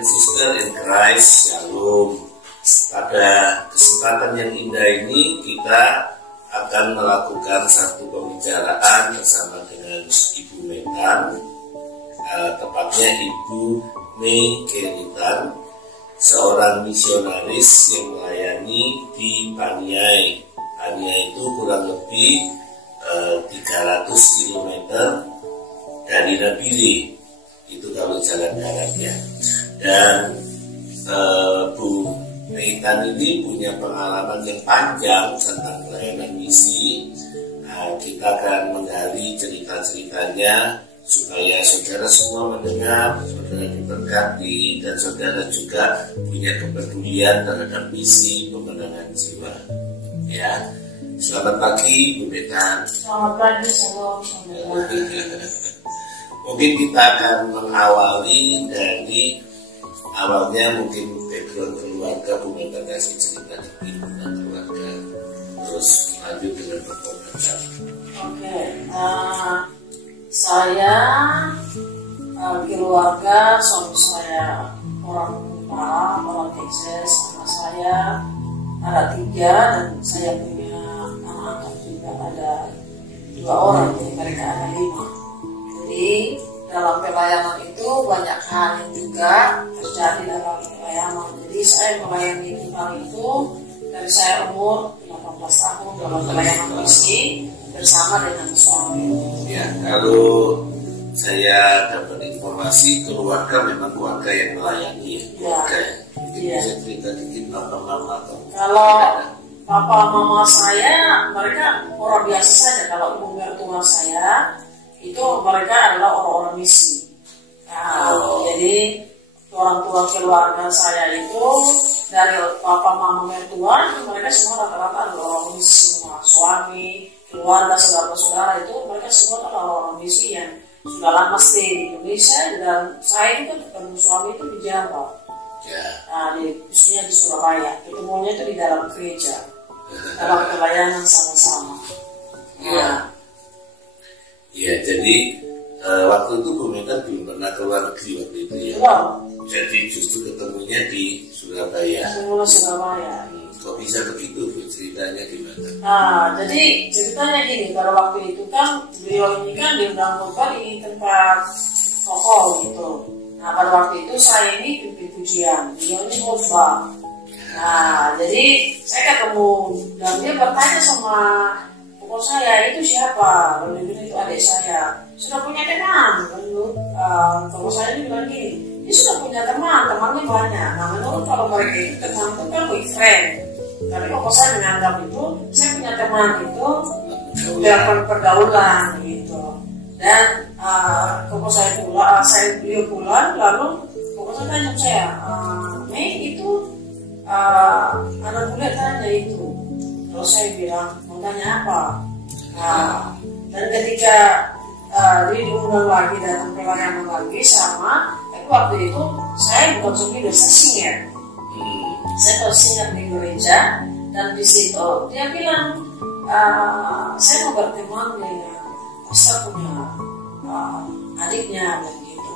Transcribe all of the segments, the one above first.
and sister in Christ, Shalom. Pada kesempatan yang indah ini kita akan melakukan satu pembicaraan bersama dengan Ibu Metan, tepatnya Ibu Mei Keritan, seorang misionaris yang melayani di Paniai. Paniai itu kurang lebih 300 km dari Nabire, itu kalau jalan daratnya. Dan Bu Meitan ini punya pengalaman yang panjang tentang pelayanan misi. Kita akan menggali cerita-ceritanya supaya saudara semua mendengar, saudara diberkati, dan saudara juga punya kepedulian terhadap misi pemenangan jiwa. Ya, selamat pagi Bu Meitan. Selamat pagi, Shalom. Mungkin kita akan mengawali dari awalnya, mungkin background keluarga Bu Meitan kasih cerita dikit tentang keluarga, terus lanjut dengan perkomentar. Oke, saya keluarga, suami saya orang Texas, sama saya ada 3 dan saya punya anak angkat juga ada 2 orang, jadi mereka ada 5. Jadi dalam pelayanan itu banyak hal yang juga terjadi dalam pelayanan. Jadi saya melayani Tuhan itu dari saya umur 18 tahun dalam pelayanan misi bersama dengan suami. Ya, kalau saya dapat informasi keluarga memang keluarga yang melayani ya. Keluarga ya. Bisa cerita dikit mama atau kalau papa mama saya mereka orang biasa saja. Kalau ibu mertua saya itu mereka adalah orang-orang misi. Jadi orang tua keluarga saya itu dari papa mama mertua mereka semua rata-rata adalah orang misi semua. Suami, keluarga, saudara-saudara itu mereka semua adalah orang misi yang sudah lama stay di Indonesia, dan saya itu ketemu suami itu di Jawa. Khususnya di Surabaya. Ketemunya itu di dalam gereja, dalam pelayanan sama-sama. Ya, jadi waktu itu Bu Meitan belum pernah keluar negeri waktu itu ya. Jadi justru ketemunya di Surabaya. Surabaya. Kok bisa begitu Bu, ceritanya gimana? Jadi ceritanya gini, pada waktu itu kan beliau ini kan diundang khotbah di tempat toko gitu. Nah, pada waktu itu saya ini pimpin pujian, beliau ini khotbah. Jadi saya ketemu dan dia bertanya sama pokok saya, itu siapa? Lalu dia bilang itu adik saya. Sudah punya teman. Lalu pokok saya ini bilang gini, dia sudah punya teman, temannya banyak. Nah, menurut kalau mereka itu teman itu kan boyfriend. Tapi pokok saya menganggap itu saya punya teman itu dalam pergaulan gitu. Dan pokok saya beliau pulang, lalu pokok saya tanya saya, Mei itu anak bule tanya itu. Terus saya bilang, mau tanya apa? Dan ketika dia diundang lagi datang pelayanan lagi sama, tapi waktu itu saya bukan seorang saya singer. Saya tahu singer di gereja, dan di situ dia bilang, saya mau berteman dengan pastor punya adiknya dan gitu.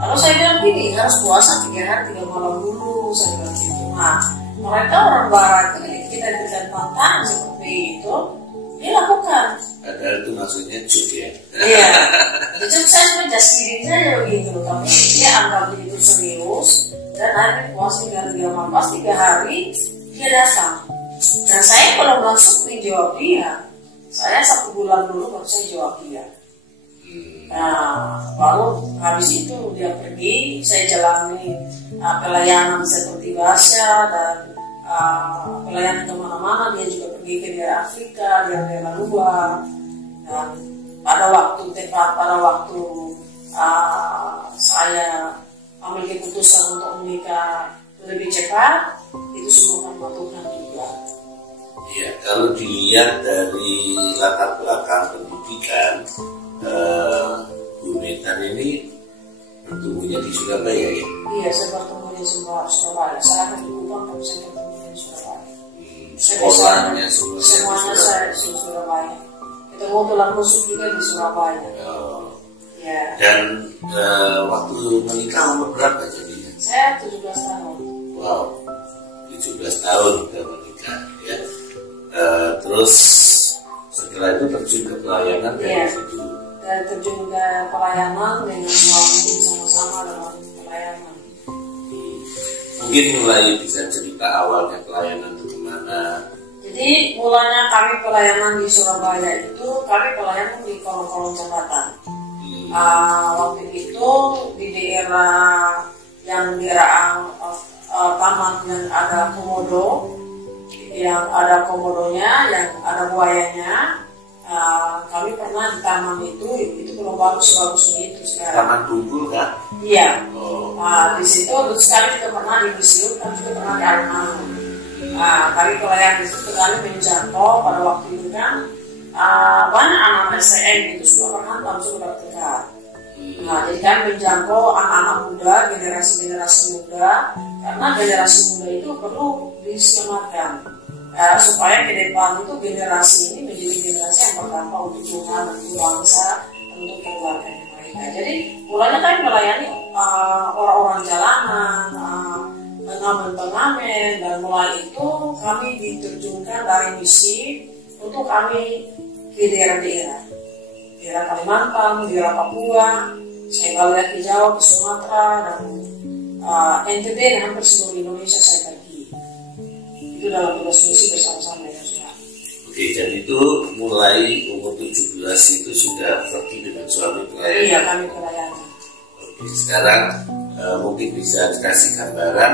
Lalu saya bilang gini, harus puasa 3 hari 3 malam dulu, saya bilang gitu. Nah, mereka orang barat itu kita berikan tantangan seperti itu, dia lakukan. Padahal itu maksudnya cuk ya. Iya, itu saya cuma just kidding saja begitu, tapi dia anggap itu serius. Dan akhirnya puasa 3 malam, pas 3 hari dia datang. Dan saya kalau masuk menjawab dia, saya 1 bulan dulu baru saya jawab dia. Nah, baru habis itu dia pergi, saya jalani pelayanan seperti bahasa dan pelayanan kemana-mana. Dia juga pergi ke daerah Afrika, daerah luar. Dan pada waktu saya ambil keputusan untuk menikah lebih cepat, itu semua kan Tuhan juga. Ya, kalau dilihat dari latar belakang pendidikan, Bu Meitan ini bertumbuhnya di Surabaya ya? Iya, saya bertemu di Surabaya. Saya akan di Kupang, tapi saya bertemu di Surabaya. Sekolahnya semuanya saya di Surabaya. Ketemu tulang rusuk juga di Surabaya. Dan waktu menikah umur berapa jadinya? Saya saya 17 tahun. Wow, 17 tahun udah menikah ya. Terus setelah itu terjun ke pelayanan dari situ. Dan terjun ke pelayanan dengan melalui sama-sama dalam pelayanan. Mungkin mulai bisa cerita awalnya pelayanan itu kemana? Jadi mulanya kami pelayanan di Surabaya itu kami pelayanan di kolong-kolong jembatan. Waktu itu di daerah yang daerah taman yang ada komodo, yang ada komodonya, yang ada buayanya. Kami pernah di taman itu belum bagus itu sekarang. Taman Tunggul kan? Iya. Oh. Di situ terus kami juga pernah di museum, kami juga pernah di alun-alun. Kami pelayanan itu kami menjangkau pada waktu itu kan banyak anak-anak STM itu sudah pernah langsung berdekat. Jadi kami menjangkau anak-anak muda, generasi muda, karena generasi muda itu perlu diselamatkan supaya ke depan itu generasi ini menjadi generasi yang berdampak untuk Tuhan, untuk bangsa, untuk keluarganya mereka. Jadi mulanya kami melayani orang-orang jalanan, pengamen-pengamen, dan mulai itu kami diterjunkan dari misi untuk kami ke daerah-daerah Kalimantan, daerah Papua, saya balik ke Jawa, ke Sumatera, dan NTT dan hampir seluruh Indonesia saya pergi. Itu dalam tugas misi bersama-sama dengan saudara. Oke, dan itu mulai umur 17 itu sudah pergi dengan suami pelayanan. Iya, kami pelayanan. Oke, sekarang mungkin bisa dikasih gambaran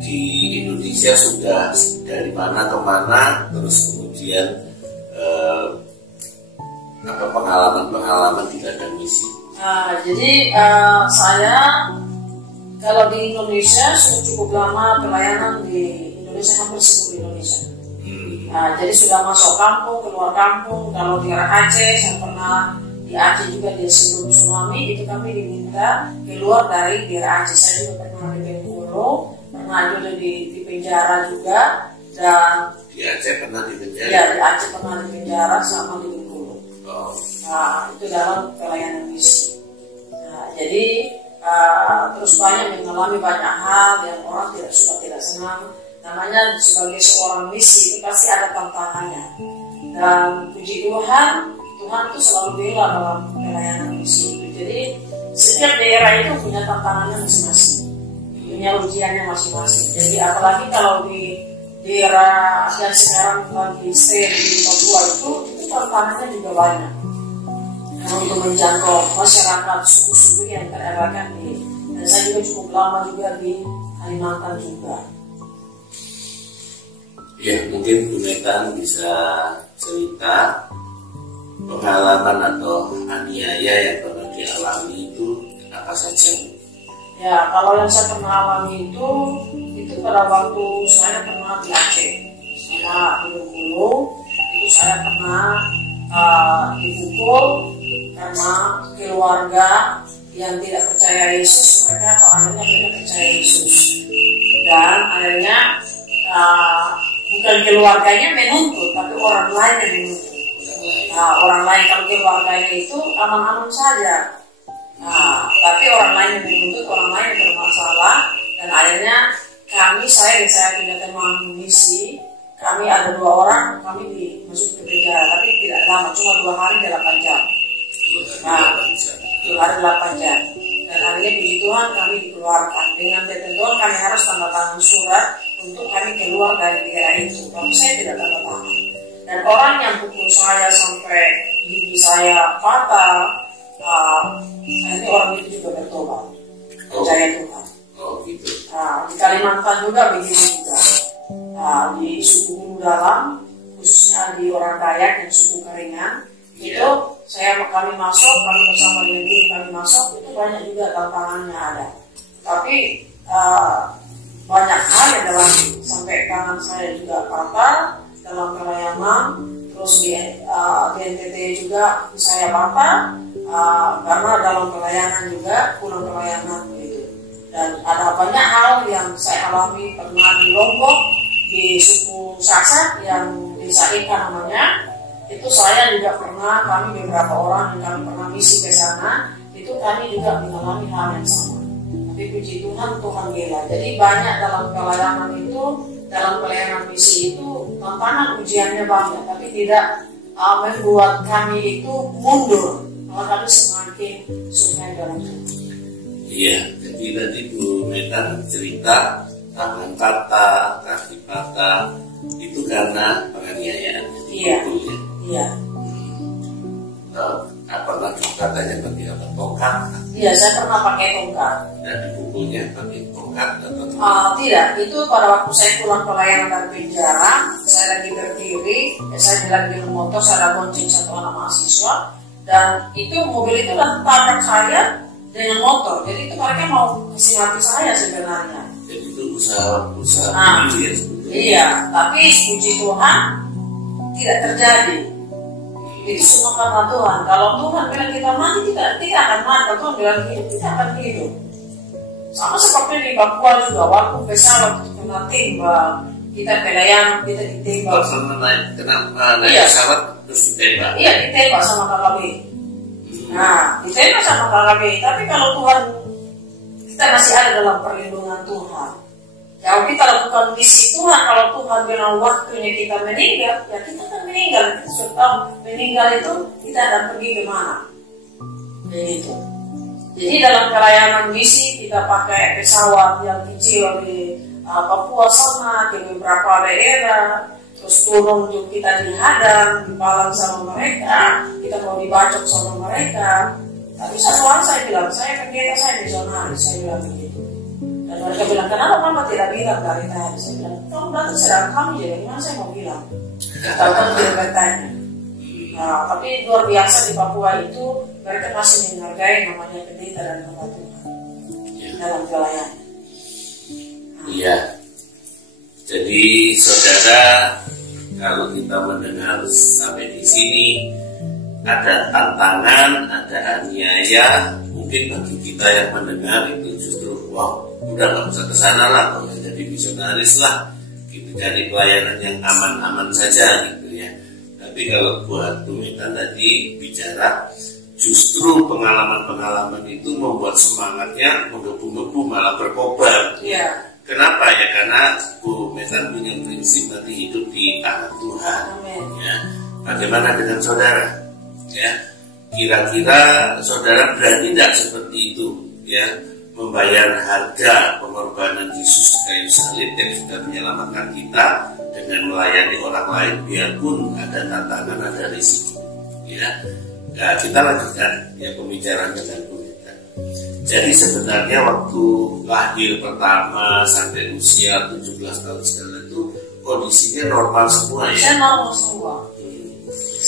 di Indonesia sudah dari mana ke mana, terus kemudian pengalaman-pengalaman di ladang misi. Jadi saya kalau di Indonesia sudah cukup lama pelayanan di Indonesia, hampir seluruh Indonesia. Jadi sudah masuk kampung, keluar kampung. Kalau di Aceh, saya pernah di Aceh juga di sebelum tsunami itu kami diminta keluar dari daerah Aceh. Saya juga pernah di Bengkulu, pernah juga di penjara juga, dan di Aceh pernah di penjara. Ya, di Aceh pernah di penjara sama di Bengkulu. Itu dalam pelayanan misi. Jadi terus banyak mengalami banyak hal yang orang tidak senang. Namanya sebagai seorang misi itu pasti ada tantangannya. Dan puji Tuhan itu selalu bela dalam pelayanan misi itu. Jadi setiap daerah itu punya tantangannya masing-masing, punya ujiannya masing-masing. Jadi apalagi kalau di daerah yang sekarang lagi stay di Papua itu tantangannya juga banyak. Untuk menjangkau masyarakat suku-suku yang terelakkan dan saya juga cukup lama juga di Kalimantan juga. Ya, mungkin Bu Metan bisa cerita pengalaman atau aniaya yang pernah dialami itu apa saja? Ya, kalau yang saya pernah alami itu pada waktu saya pernah di Aceh, saya di Bengkulu, itu saya pernah dipukul karena keluarga yang tidak percaya Yesus, akhirnya mereka percaya Yesus, dan akhirnya bukan keluarganya menuntut, tapi orang lain yang menuntut. Orang lain, kalau keluarganya itu aman-aman saja, tapi orang lain yang menuntut, orang lain yang bermasalah, dan akhirnya saya punya teman misi, kami ada 2 orang, kami masuk ke penjara, tapi tidak lama, cuma 2 hari 8 jam. 2 hari 8 jam. Dan akhirnya puji Tuhan kami dikeluarkan. Dengan ketentuan kami harus tanda tangan surat untuk kami keluar dari daerah itu. Tapi saya tidak tanda tangan. Dan orang yang pukul saya sampai gigi saya patah, akhirnya orang itu juga bertobat. Percaya Tuhan. Gitu. Di Kalimantan juga begitu juga. Di suku Hulu Dalam, khususnya di orang Dayak dan suku Karingan, itu kami bersama dengan tim kami masuk, itu banyak juga tantangannya ada. Tapi banyak hal yang dalam, sampai tangan saya juga patah dalam pelayanan, terus di NTT juga saya patah karena dalam pelayanan juga kurang pelayanan begitu. Dan ada banyak hal yang saya alami, pernah di Lombok, di suku Sasak yang desa Eka namanya, itu saya juga pernah, kami beberapa orang yang kami pernah misi ke sana, itu kami juga mengalami hal yang sama. Tapi puji Tuhan, Tuhan bela. Jadi banyak dalam pelayanan itu, dalam pelayanan misi itu tantangan ujiannya banyak, tapi tidak membuat kami itu mundur, malah kami semakin suka dalam Tuhan. Iya, jadi tadi Bu Metan cerita tangan patah, kaki patah, itu karena penganiayaan. Iya. Iya. Apakah katanya pakai apa? Tongkat? Iya, saya pernah pakai tongkat. Dan dipukulnya pakai tongkat atau tidak, itu pada waktu saya pulang pelayanan dari penjara, saya lagi berdiri, saya jalan dengan motor, saya bonceng satu anak mahasiswa, dan itu mobil itu tabrak saya dengan motor. Jadi itu mereka mau kasih mati saya sebenarnya. Jadi itu usaha ya, iya, tapi puji Tuhan tidak terjadi. Itu semua karena Tuhan. Kalau Tuhan bilang kita mati, tidak akan mati. Kalau Tuhan bilang hidup, kita akan hidup. Sama seperti di Papua juga, waktu pesawat kena tembak, kita pelayanan, kita ditembak. Naik pesawat terus ditembak? Iya, ditembak sama KKB. Nah, ditembak sama KKB. Tapi kalau Tuhan, kita masih ada dalam perlindungan Tuhan. Kalau kita lakukan misi Tuhan, kalau Tuhan bilang waktunya kita meninggal, ya kita akan meninggal. Kita sudah tahu meninggal itu kita akan pergi kemana. Begitu. Jadi dalam pelayanan misi kita pakai pesawat yang kecil di Papua sana, ke beberapa daerah, terus turun untuk kita dihadang, dipalang sama mereka, kita mau dibacok sama mereka. Tapi satu hari saya bilang, saya pendeta, saya misionaris, saya bilang begitu. Dan mereka bilang, kenapa mama tidak bilang dari tadi? Saya bilang, kamu datang sedang kamu jadi gimana saya mau bilang? Kalau kan tidak bertanya. Nah, tapi luar biasa di Papua itu mereka masih menghargai namanya pendeta dan hamba Tuhan dalam pelayanan. Iya. Jadi saudara, kalau kita mendengar sampai di sini ada tantangan, ada aniaya, mungkin bagi kita yang mendengar itu justru wow, udah nggak usah kesana lah, kalau jadi misionaris lah, gitu, cari pelayanan yang aman-aman saja gitu ya. Tapi kalau buat Bu Metan tadi bicara, justru pengalaman-pengalaman itu membuat semangatnya menggebu-gebu malah berkobar. Iya. Kenapa ya? Karena Bu Metan punya prinsip nanti hidup di tangan Tuhan. Amin. Ya. Bagaimana dengan saudara? Ya, kira-kira saudara berani tidak seperti itu? Ya, membayar harga pengorbanan Yesus di kayu salib yang sudah menyelamatkan kita dengan melayani orang lain, biarpun ada tantangan, ada risiko. Ya, nah, kita lanjutkan ya pembicaraan dengan Bu Metan. Jadi sebenarnya waktu lahir pertama sampai usia 17 tahun sekarang itu kondisinya normal semua ya? Saya normal semua.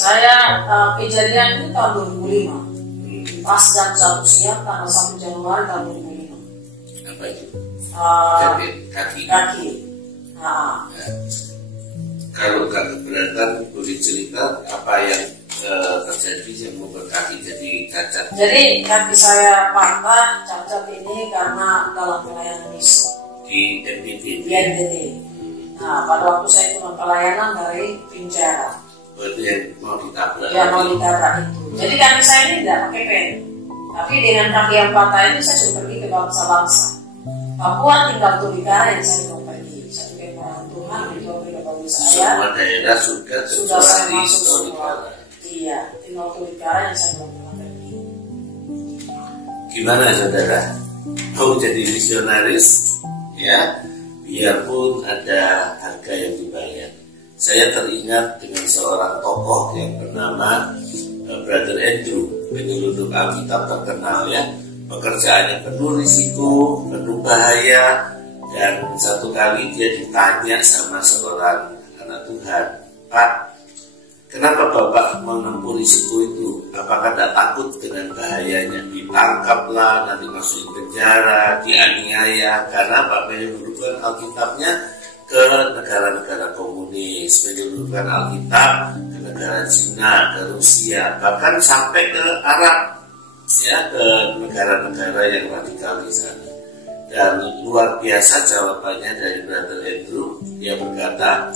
Saya kejadian ini tahun 2005. Pas jam 1 siang tanggal 1 Januari tahun 2005. Apa itu? Kaki. Nah. Ya. Kalau gak keberatan boleh cerita apa yang terjadi yang membuat kaki jadi cacat? Jadi kaki saya patah cacat ini karena dalam pelayanan misi Di NTT. Nah, pada waktu saya turun pelayanan dari penjara. Itu yang mau ditabrak. Yang mau ditabrak itu. Jadi kaki saya ini tidak pakai pen. Tapi dengan kaki yang patah ini saya sudah pergi ke bangsa-bangsa. Papua tinggal Tolikara yang saya mau pergi. Satu kemurahan Tuhan itu bagi saya. Semua daerah sudah saya masuk semua. Tolikara. Iya, tinggal Tolikara yang saya mau pergi. Gimana saudara? Mau jadi misionaris? Ya, biarpun ada harga yang dibayar. Saya teringat dengan seorang tokoh yang bernama Brother Andrew, penyelundup Alkitab terkenal ya. Pekerjaannya penuh risiko, penuh bahaya, dan satu kali dia ditanya sama seorang anak Tuhan, Pak, kenapa Bapak menempuh risiko itu? Apakah tidak takut dengan bahayanya? Ditangkap lah, nanti masukin penjara, dianiaya, karena Bapak menyelundupkan Alkitabnya ke negara-negara komunis, menyelundupkan Alkitab ke negara Cina, ke Rusia, bahkan sampai ke Arab, ya, ke negara-negara yang radikal di sana. Dan luar biasa jawabannya dari Brother Andrew. Dia berkata,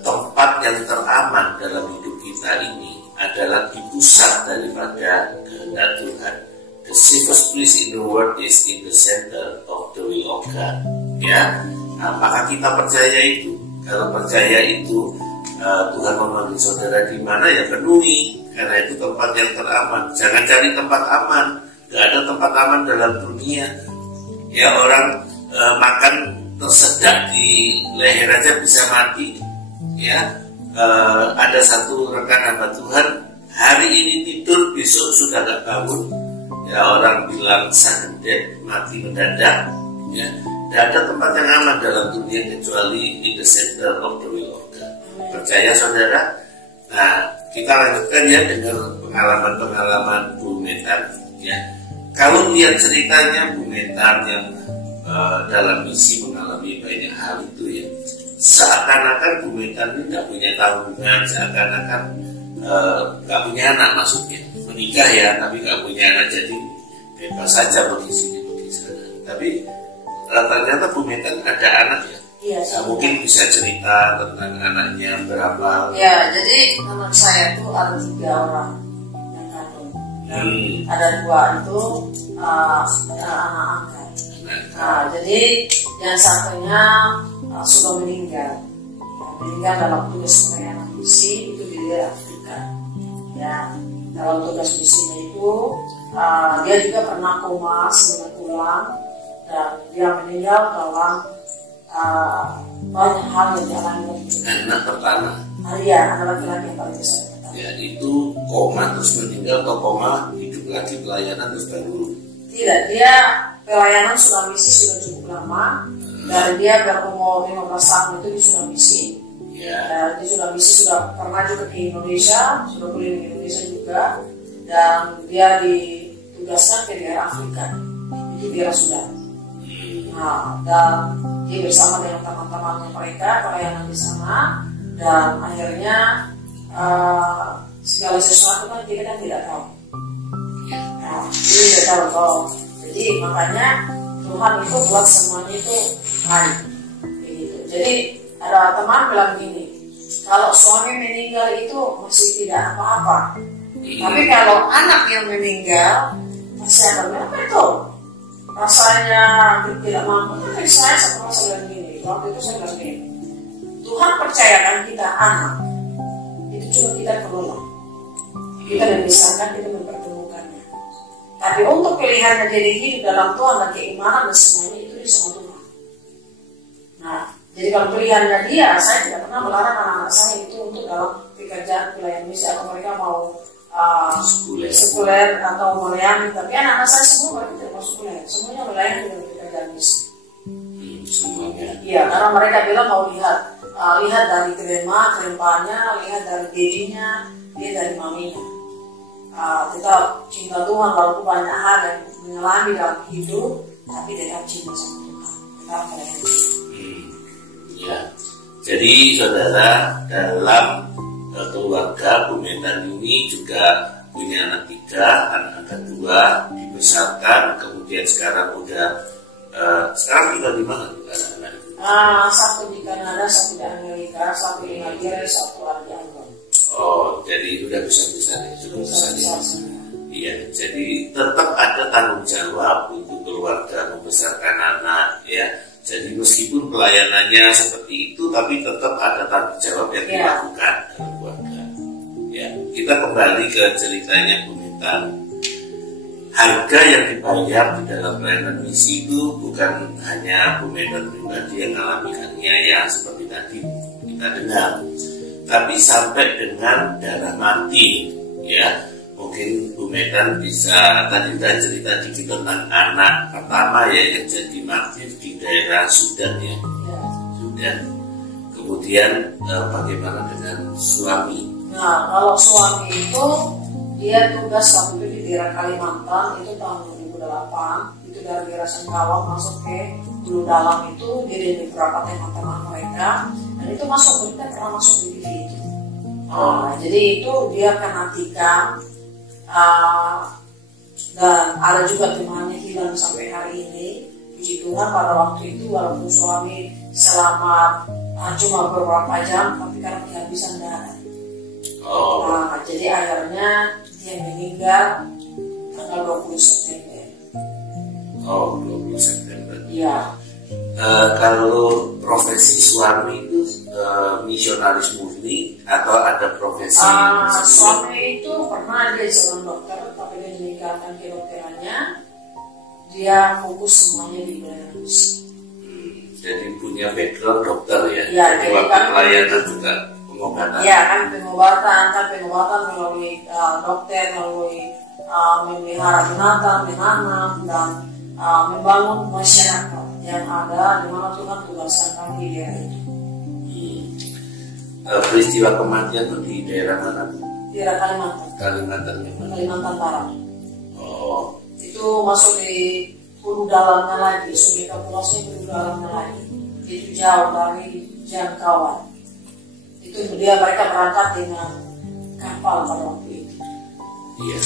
tempat yang teraman dalam hidup kita ini adalah di pusat daripada kehendak Tuhan. the safest place in the world is in the center of the will of God. Ya, nah, maka kita percaya itu. Kalau percaya itu Tuhan memanggil saudara di mana, ya penuhi, karena itu tempat yang teraman. Jangan cari tempat aman. Gak ada tempat aman dalam dunia. Ya, orang makan tersedak di leher aja bisa mati. Ya, ada satu rekan hamba Tuhan hari ini tidur, besok sudah gak bangun. Ya, orang bilang sudden death, mati mendadak. Ya, tidak ada tempat yang aman dalam dunia kecuali in the center of the will of God. Percaya saudara? Nah, kita lanjutkan ya dengan pengalaman-pengalaman Bu Metar. Ya, kalau lihat ceritanya Bu Metar yang dalam misi mengalami banyak hal itu ya, seakan-akan Bu Metar ini tidak punya tanggungan, seakan-akan nggak punya anak, maksudnya menikah ya, tapi nggak punya anak, jadi bebas saja pergi sini pergi sana. Tapi ternyata Bu Metar ada anak ya. Iya, nah, mungkin bisa cerita tentang anaknya berapa? Ya, jadi anak saya itu ada 3 orang yang kandung. Ada 2 itu anak angkat. Nah, jadi yang satunya sudah meninggal. Meninggal dalam tugas pelayanan misi itu di daerah Afrika. Ya, dalam tugas misinya itu dia juga pernah koma 9 bulan dan dia meninggal dalam banyak hal yang dialami. Anak pertama. Iya, anak laki-laki yang paling besar. Ya, itu koma terus meninggal atau koma hidup lagi pelayanan terus baru? Tidak, dia pelayanan sudah misi sudah cukup lama. Dari dia berumur 15 tahun itu dia sudah misi. Ya. Dia sudah misi, sudah pernah juga ke Indonesia, sudah keliling Indonesia juga. Dan dia ditugaskan ke daerah Afrika, itu daerah Sudan. Nah, dan dia bersama dengan teman-temannya mereka pelayanan di sana, dan akhirnya segala sesuatu kan kita kan tidak tahu. Nah, dia tidak tahu. Jadi makanya Tuhan itu buat semuanya itu baik. Begitu. Jadi ada teman bilang gini, kalau suami meninggal itu masih tidak apa-apa, tapi kalau anak yang meninggal masih akan apa itu? Rasanya tidak mampu. Tapi saya setelah bilang gini, waktu itu saya bilang gini, Tuhan percayakan kita anak, itu cuma kita kelola, kita memisahkan, kita mempertemukannya. Tapi untuk pilihannya jadi hidup dalam Tuhan dan keimanan dan semuanya itu di sama Tuhan. Nah, jadi kalau pilihannya dia, saya tidak pernah melarang anak-anak saya itu untuk dalam pekerjaan pelayanan misi atau mereka mau sekuler atau melayani, tapi anak-anak saya semua mereka tidak mau sekuler, semuanya melayani dengan pekerjaan misi. Semuanya. Iya, karena mereka bilang mau lihat dari kerempahannya, lihat dari dedinya, lihat dari maminya. Kita cinta Tuhan walaupun banyak hal yang mengalami dalam hidup, tapi tetap cinta sama Tuhan, tetap melayani. Ya, jadi saudara, dalam keluarga Bu Metar ini juga punya anak 3, anak angkat 2, dibesarkan, kemudian sekarang udah sekarang tinggal di mana anak-anak itu? Satu di Kanada, satu di Amerika, satu di Nigeria, satu lagi di Ambon. Oh, jadi udah besar-besar ya, sudah besar ya. Iya, jadi tetap ada tanggung jawab untuk keluarga membesarkan anak, ya. Jadi meskipun pelayanannya seperti itu, tapi tetap ada tanggung jawab yang dilakukan dalam keluarga. Ya, kita kembali ke ceritanya Bu Metar. Harga yang dibayar di dalam pelayanan misi itu bukan hanya Bu Metar pribadi yang mengalami aniaya seperti tadi kita dengar, tapi sampai dengan darah mati. Ya, mungkin Bu Metar bisa tadi cerita dikit tentang anak pertama ya yang jadi martir di daerah Sudan ya. Sudan. Kemudian bagaimana dengan suami? Nah, kalau suami itu dia tugas waktu itu di daerah Kalimantan itu tahun 2008, itu dari daerah Sengkawang masuk ke Hulu Dalam itu dia dengan beberapa teman-teman mereka, dan itu masuk, kita pernah masuk di TV itu. Jadi itu dia kena tikam. Dan ada juga temannya hilang sampai hari ini. Puji Tuhan pada waktu itu walaupun suami selamat cuma beberapa jam, tapi karena kehabisan darah. Jadi akhirnya dia meninggal tanggal 20 September. Oh, 20 September. Iya. Kalau profesi suami itu misionaris murni atau ada profesi? Suami itu pernah dia seorang dokter, tapi dia meninggalkan kedokterannya. Dia fokus semuanya di pelayanan misi. Jadi punya background dokter ya? Ya, jadi waktu pelayanan juga pengobatan? Iya kan, pengobatan melalui dokter, melalui memelihara binatang, menanam, dan membangun masyarakat yang ada di mana Tuhan tugaskan kami di daerah itu. Peristiwa kematian itu di daerah mana? Daerah Kalimantan. Kalimantan Barat. Oh. Itu masuk di hulu dalamnya lagi, Sungai Kapuasnya hulu dalamnya lagi. Itu jauh dari jangkauan. Itu mereka berangkat dengan kapal pada waktu itu. Iya.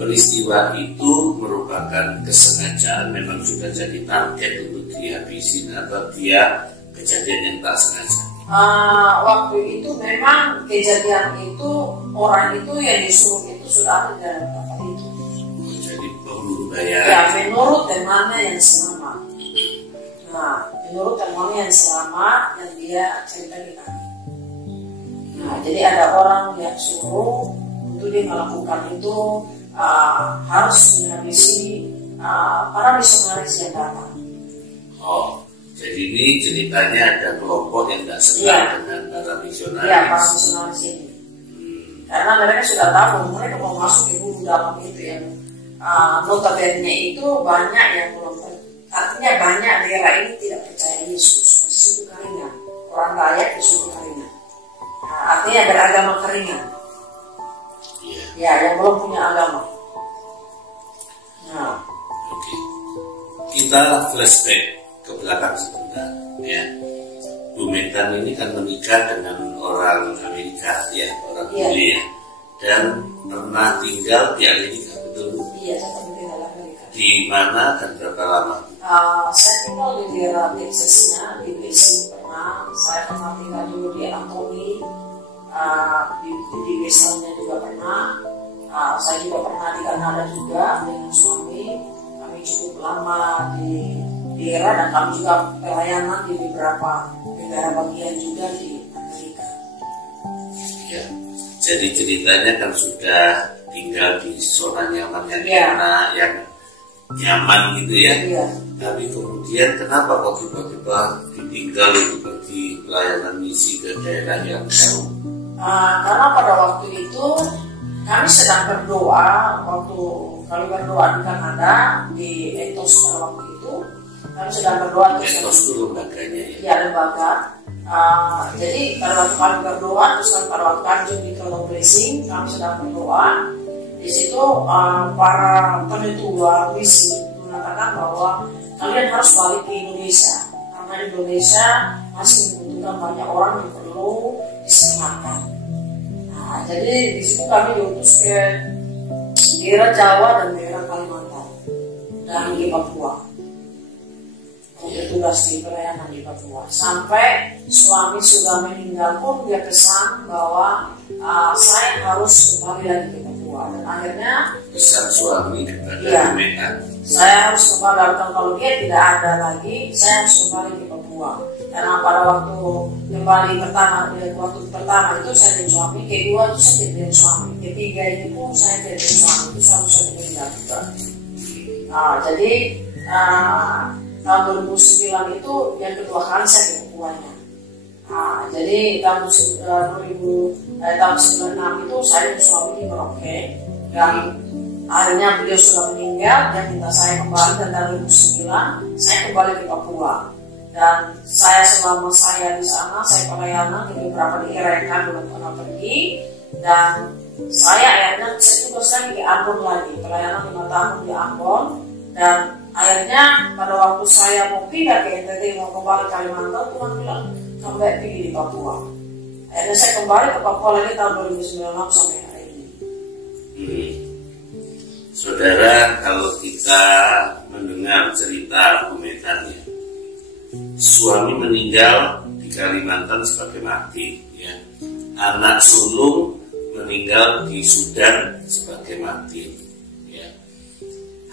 Peristiwa itu merupakan kesengajaan, memang sudah jadi target untuk dihabisin atau dia kejadian yang tak sengaja? Waktu itu memang kejadian itu orang itu yang disuruh itu sudah ada di dalam kapal itu. Jadi pemburu bayaran. Ya, menurut temannya yang selamat. Nah, menurut temannya yang selamat yang dia cerita di kami. Nah, jadi ada orang yang suruh untuk dia melakukan itu harus menghabisi para misionaris yang datang. Oh, jadi ini ceritanya ada kelompok yang tidak senang dengan para misionaris. Iya, para misionaris ini. Karena mereka sudah tahu mereka mau masuk di hulu dalam itu yang notabene itu banyak yang belum, artinya banyak daerah ini tidak percaya Yesus, masih suku Karingan, orang Dayak di suku Karingan. Artinya beragama Karingan. Ya, yang belum punya agama. Nah, oke. Kita flashback ke belakang sebentar, ya. Bu Metan ini kan menikah dengan orang Amerika, ya, orang bule ya, dan pernah tinggal di Amerika, betul? Iya, saya pernah tinggal di Amerika. Di mana dan berapa lama? Saya tinggal di daerah Texasnya, di Blessing pernah. Saya pernah tinggal dulu di Anthony. Di Weselnya juga pernah. Saya juga pernah di Kanada juga dengan suami. Kami cukup lama di daerah dan kami juga pelayanan di beberapa negara bagian juga di Amerika. Ya, jadi ceritanya kan sudah tinggal di zona nyaman yang enak, yang nyaman gitu ya. Iya. Tapi kemudian kenapa kok tiba-tiba ditinggal itu pergi pelayanan misi ke daerah yang jauh? Karena pada waktu itu kami sedang berdoa, waktu kami berdoa di Kanada, di Etos pada waktu itu kami sedang berdoa. Etos itu lembaganya ya? Ya, lembaga. Jadi pada waktu kami berdoa, terus pada waktu kami di Throne Blessing, kami sedang berdoa. Di situ para penetua misi mengatakan bahwa kalian harus balik ke Indonesia, karena di Indonesia masih membutuhkan banyak orang yang perlu diselamatkan. Nah, jadi di situ kami diutus ke daerah Jawa dan daerah Kalimantan dan di Papua. Tugas di pelayanan di Papua. Sampai suami sudah meninggal pun dia pesan bahwa saya harus kembali lagi ke Papua. Dan akhirnya pesan suami kepada Bu Metan, saya harus kembali, kalau dia tidak ada lagi, saya harus kembali ke Papua. Karena pada waktu pertama itu saya dan suami, kedua itu saya tidak suami, ketiga ini pun saya tidak suami, itu saya bisa meninggal juga. Jadi tahun 2009 itu yang kedua kali saya ke Papuanya. Jadi tahun 96 itu saya dan suami di Merauke, dan akhirnya beliau sudah meninggal dan minta saya kembali, dan tahun 2009 saya kembali ke Papua. Dan selama saya di sana, saya pelayanan di beberapa daerah yang kami belum pernah pergi, dan saya akhirnya tugas lagi di Ambon lagi, pelayanan 5 tahun di Ambon. Dan akhirnya pada waktu saya mau pindah ke NTT, mau kembali Kalimantan, Tuhan bilang kembali pergi di Papua. Akhirnya saya kembali ke Papua lagi tahun 2019 sampai hari ini. Saudara, kalau kita mendengar cerita Bu Metan, suami meninggal di Kalimantan sebagai martir, ya. Anak sulung meninggal di Sudan sebagai martir, ya.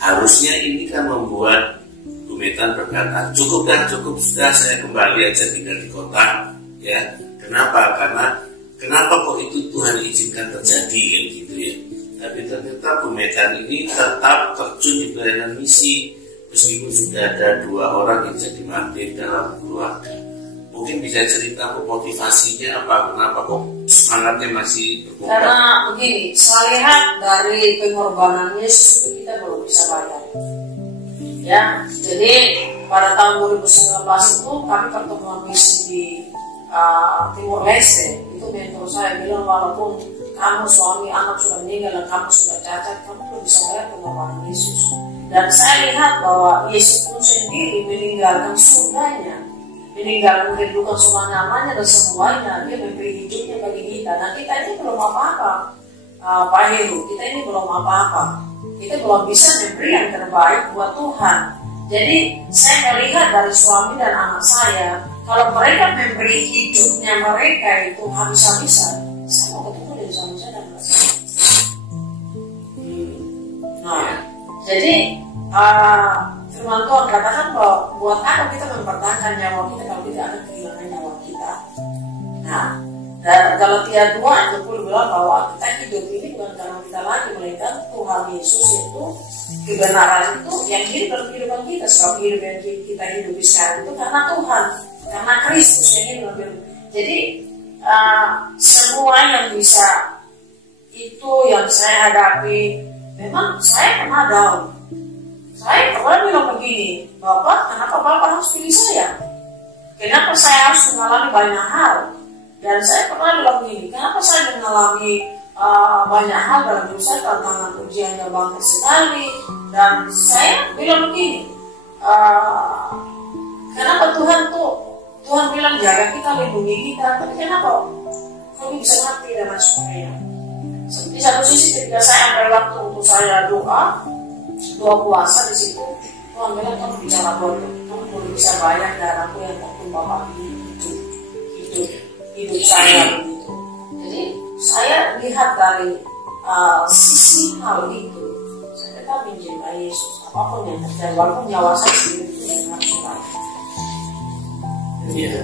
Harusnya ini kan membuat Bu Metan berkata, cukup sudah, saya kembali aja tinggal di kota. Ya, kenapa? Karena kenapa kok itu Tuhan izinkan terjadi kan gitu ya. Tapi ternyata Bu Metan ini tetap terjun di pelayanan misi meskipun sudah ada 2 orang yang jadi martir dalam keluarga. Mungkin bisa cerita motivasinya apa, kenapa kok semangatnya masih berkobar? Karena begini, saya lihat dari pengorbanan Yesus itu kita belum bisa bayar. Ya, jadi pada tahun 2019 itu kami pertemuan misi di Timur Leste. Itu mentor saya bilang, walaupun kamu suami anak sudah meninggal dan kamu sudah cacat, kamu belum bisa bayar pengorbanan Yesus. Dan saya lihat bahwa Yesus pun sendiri meninggalkan surganya, meninggalkan kehidupan semua namanya dan semuanya. Dia memberi hidupnya bagi kita. Nah, kita ini belum apa-apa, Pak Heru. Kita ini belum apa-apa. Kita belum bisa memberi yang terbaik buat Tuhan. Jadi saya melihat dari suami dan anak saya, kalau mereka memberi hidupnya mereka itu habis-habisan, saya mau ketemu dengan suami saya dan anak saya. Nah, jadi firman Tuhan katakan bahwa buat apa kita mempertahankan nyawa kita kalau kita akan kehilangan nyawa kita. Nah, dan Galatia 2 ayat 20 bilang bahwa kita hidup ini bukan karena kita lagi, melainkan Tuhan Yesus itu kebenaran itu yang hidup dalam kehidupan kita. Sebab hidup yang kita hidup sekarang itu karena Tuhan, karena Kristus yang hidup dalam kehidupan. Jadi semua yang bisa itu yang saya hadapi, memang saya pernah down. Saya pernah bilang begini, Bapak, kenapa Bapak harus pilih saya? Kenapa saya harus mengalami banyak hal? Dan saya pernah bilang begini, kenapa saya mengalami banyak hal dalam hidup saya, tantangan ujian yang banyak sekali. Dan saya bilang begini, kenapa Tuhan bilang jaga kita, lindungi kita, tapi kenapa kami bisa mati dan sebagainya? Di satu sisi ketika saya ambil waktu untuk saya doa puasa di situ, Tuhan bilang kamu bicara bodoh, kamu boleh bisa bayar darahku yang tertumpah mati hidup saya begitu. Jadi saya lihat dari sisi hal itu, saya tetap mencintai Yesus apapun yang terjadi, walaupun nyawa saya sendiri itu yang harus bayar. Iya.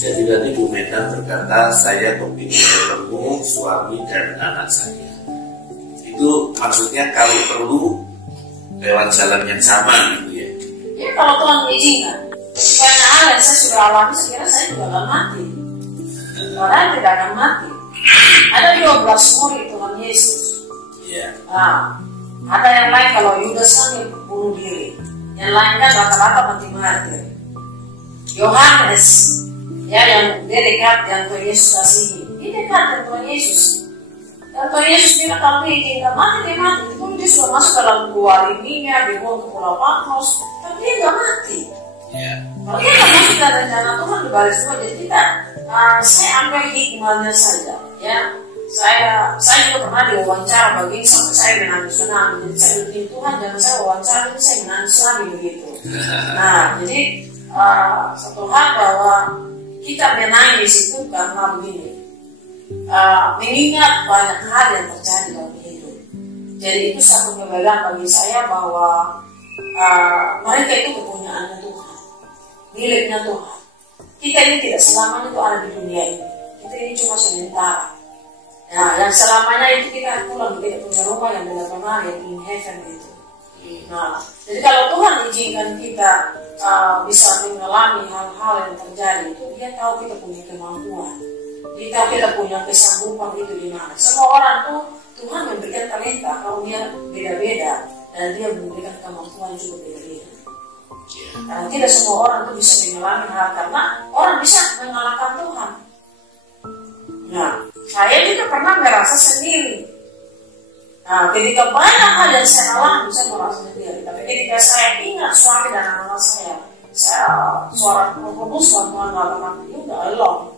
Jadi tadi Bu Metan berkata, saya kepingin ketemu suami dan anak saya. Itu maksudnya kalau perlu lewat jalan yang sama gitu ya. Ya kalau Tuhan mengizinkan. Karena hal yang saya sudah alami, sekiranya saya juga akan mati. Orang tidak akan mati. Ada 12 murid Tuhan Yesus. Iya. Ada yang lain kalau Yudas kan bunuh diri. Yang lain kan rata-rata mati martir. Yohanes, ya yang dia dekat yang Tuhan Yesus kasihi. Dia dekat dengan Tuhan Yesus. Dan Tuhan Yesus bilang kalau dia izinkan mati, dia mati. Itu dia sudah masuk dalam gua lininya, dia buang ke Pulau Patmos, tapi dia nggak mati. Yeah. Kalau dia nggak masuk dalam rencana Tuhan di balik semua, jadi kita, saya ambil hikmahnya saja. Ya, saya juga pernah diwawancara begini sampai saya menangis. Jadi saya bilang Tuhan jangan saya wawancara, jadi saya menangis lagi begitu. Nah, jadi satu hal bahwa kita menangis itu karena begini. Mengingat banyak hal yang terjadi dalam hidup. Jadi itu satu kebenaran bagi saya bahwa mereka itu kepunyaannya Tuhan, miliknya Tuhan. Kita ini tidak selamanya itu ada di dunia ini. Kita ini cuma sementara. Nah, yang selamanya itu kita pulang, kita punya rumah yang benar-benar yang in heaven itu. Nah, jadi kalau Tuhan izinkan kita bisa mengalami hal-hal yang terjadi itu, dia tahu kita punya kemampuan. Kita punya kesanggupan itu di mana. Semua orang tuh Tuhan memberikan talenta, karunia beda-beda, dan dia memberikan kemampuan juga beda-beda. Karena tidak semua orang tuh bisa mengalami hal, karena orang bisa mengalahkan Tuhan. Nah, saya juga pernah merasa sendiri. Nah, ketika banyak hal yang saya alami, saya merasa sendiri. Tapi ketika saya ingat suami dan anak saya suara Tuhan mengatakan, you gak alone.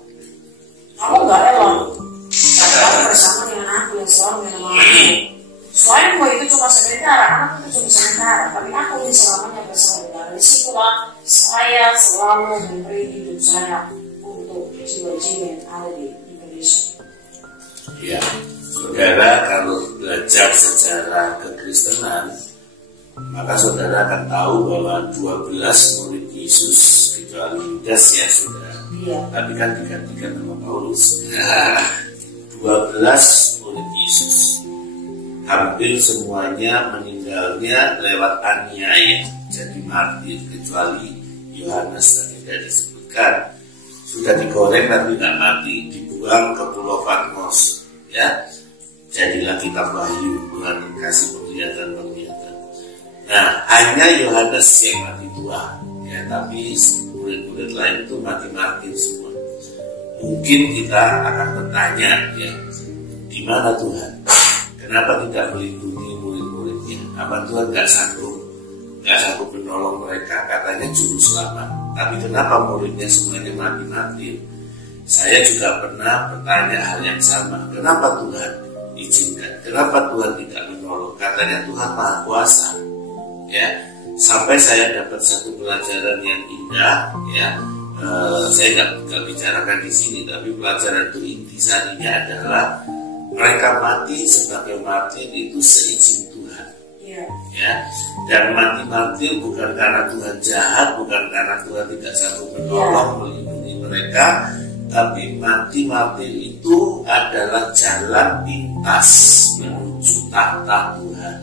Kamu gak alone. Kamu bersama dengan aku yang selalu menemani. Suamimu itu cuma sementara, anak itu cuma sementara, tapi aku ini selamanya bersama dengan. Disitulah saya selalu memberi hidup saya untuk jiwa-jiwa yang ada di Indonesia. Ya, saudara, kalau belajar secara kekristenan, maka saudara akan tahu bahwa 12 murid Yesus kecuali Yudas ya sudah, tapi kan digantikan sama Paulus. 12 murid Yesus hampir semuanya meninggalnya lewat aniaya, jadi martir, kecuali Yohanes yang tidak disebutkan. Sudah digoreng tapi tidak mati, dibuang ke Pulau Patmos, ya. Jadilah kitab Wahyu, Tuhan kasih penglihatan-penglihatan. Nah, hanya Yohanes yang mati buah, ya, tapi murid-murid lain itu mati-mati semua. Mungkin kita akan bertanya, ya, di mana Tuhan? Kenapa tidak melindungi murid-muridnya? Apa Tuhan nggak sanggup menolong mereka? Katanya juru selamat. Tapi kenapa muridnya semuanya mati-mati? Saya juga pernah bertanya hal yang sama. Kenapa Tuhan izinkan? Kenapa Tuhan tidak menolong? Katanya Tuhan Maha Kuasa. Ya, sampai saya dapat satu pelajaran yang indah. Ya, saya nggak bicarakan di sini, tapi pelajaran itu intisarinya adalah mereka mati sebagai martir itu seizin Tuhan. Ya, dan mati-mati bukan karena Tuhan jahat, bukan karena Tuhan tidak sanggup menolong, melindungi mereka, tapi mati-mati itu adalah jalan pintas menuju tahta Tuhan.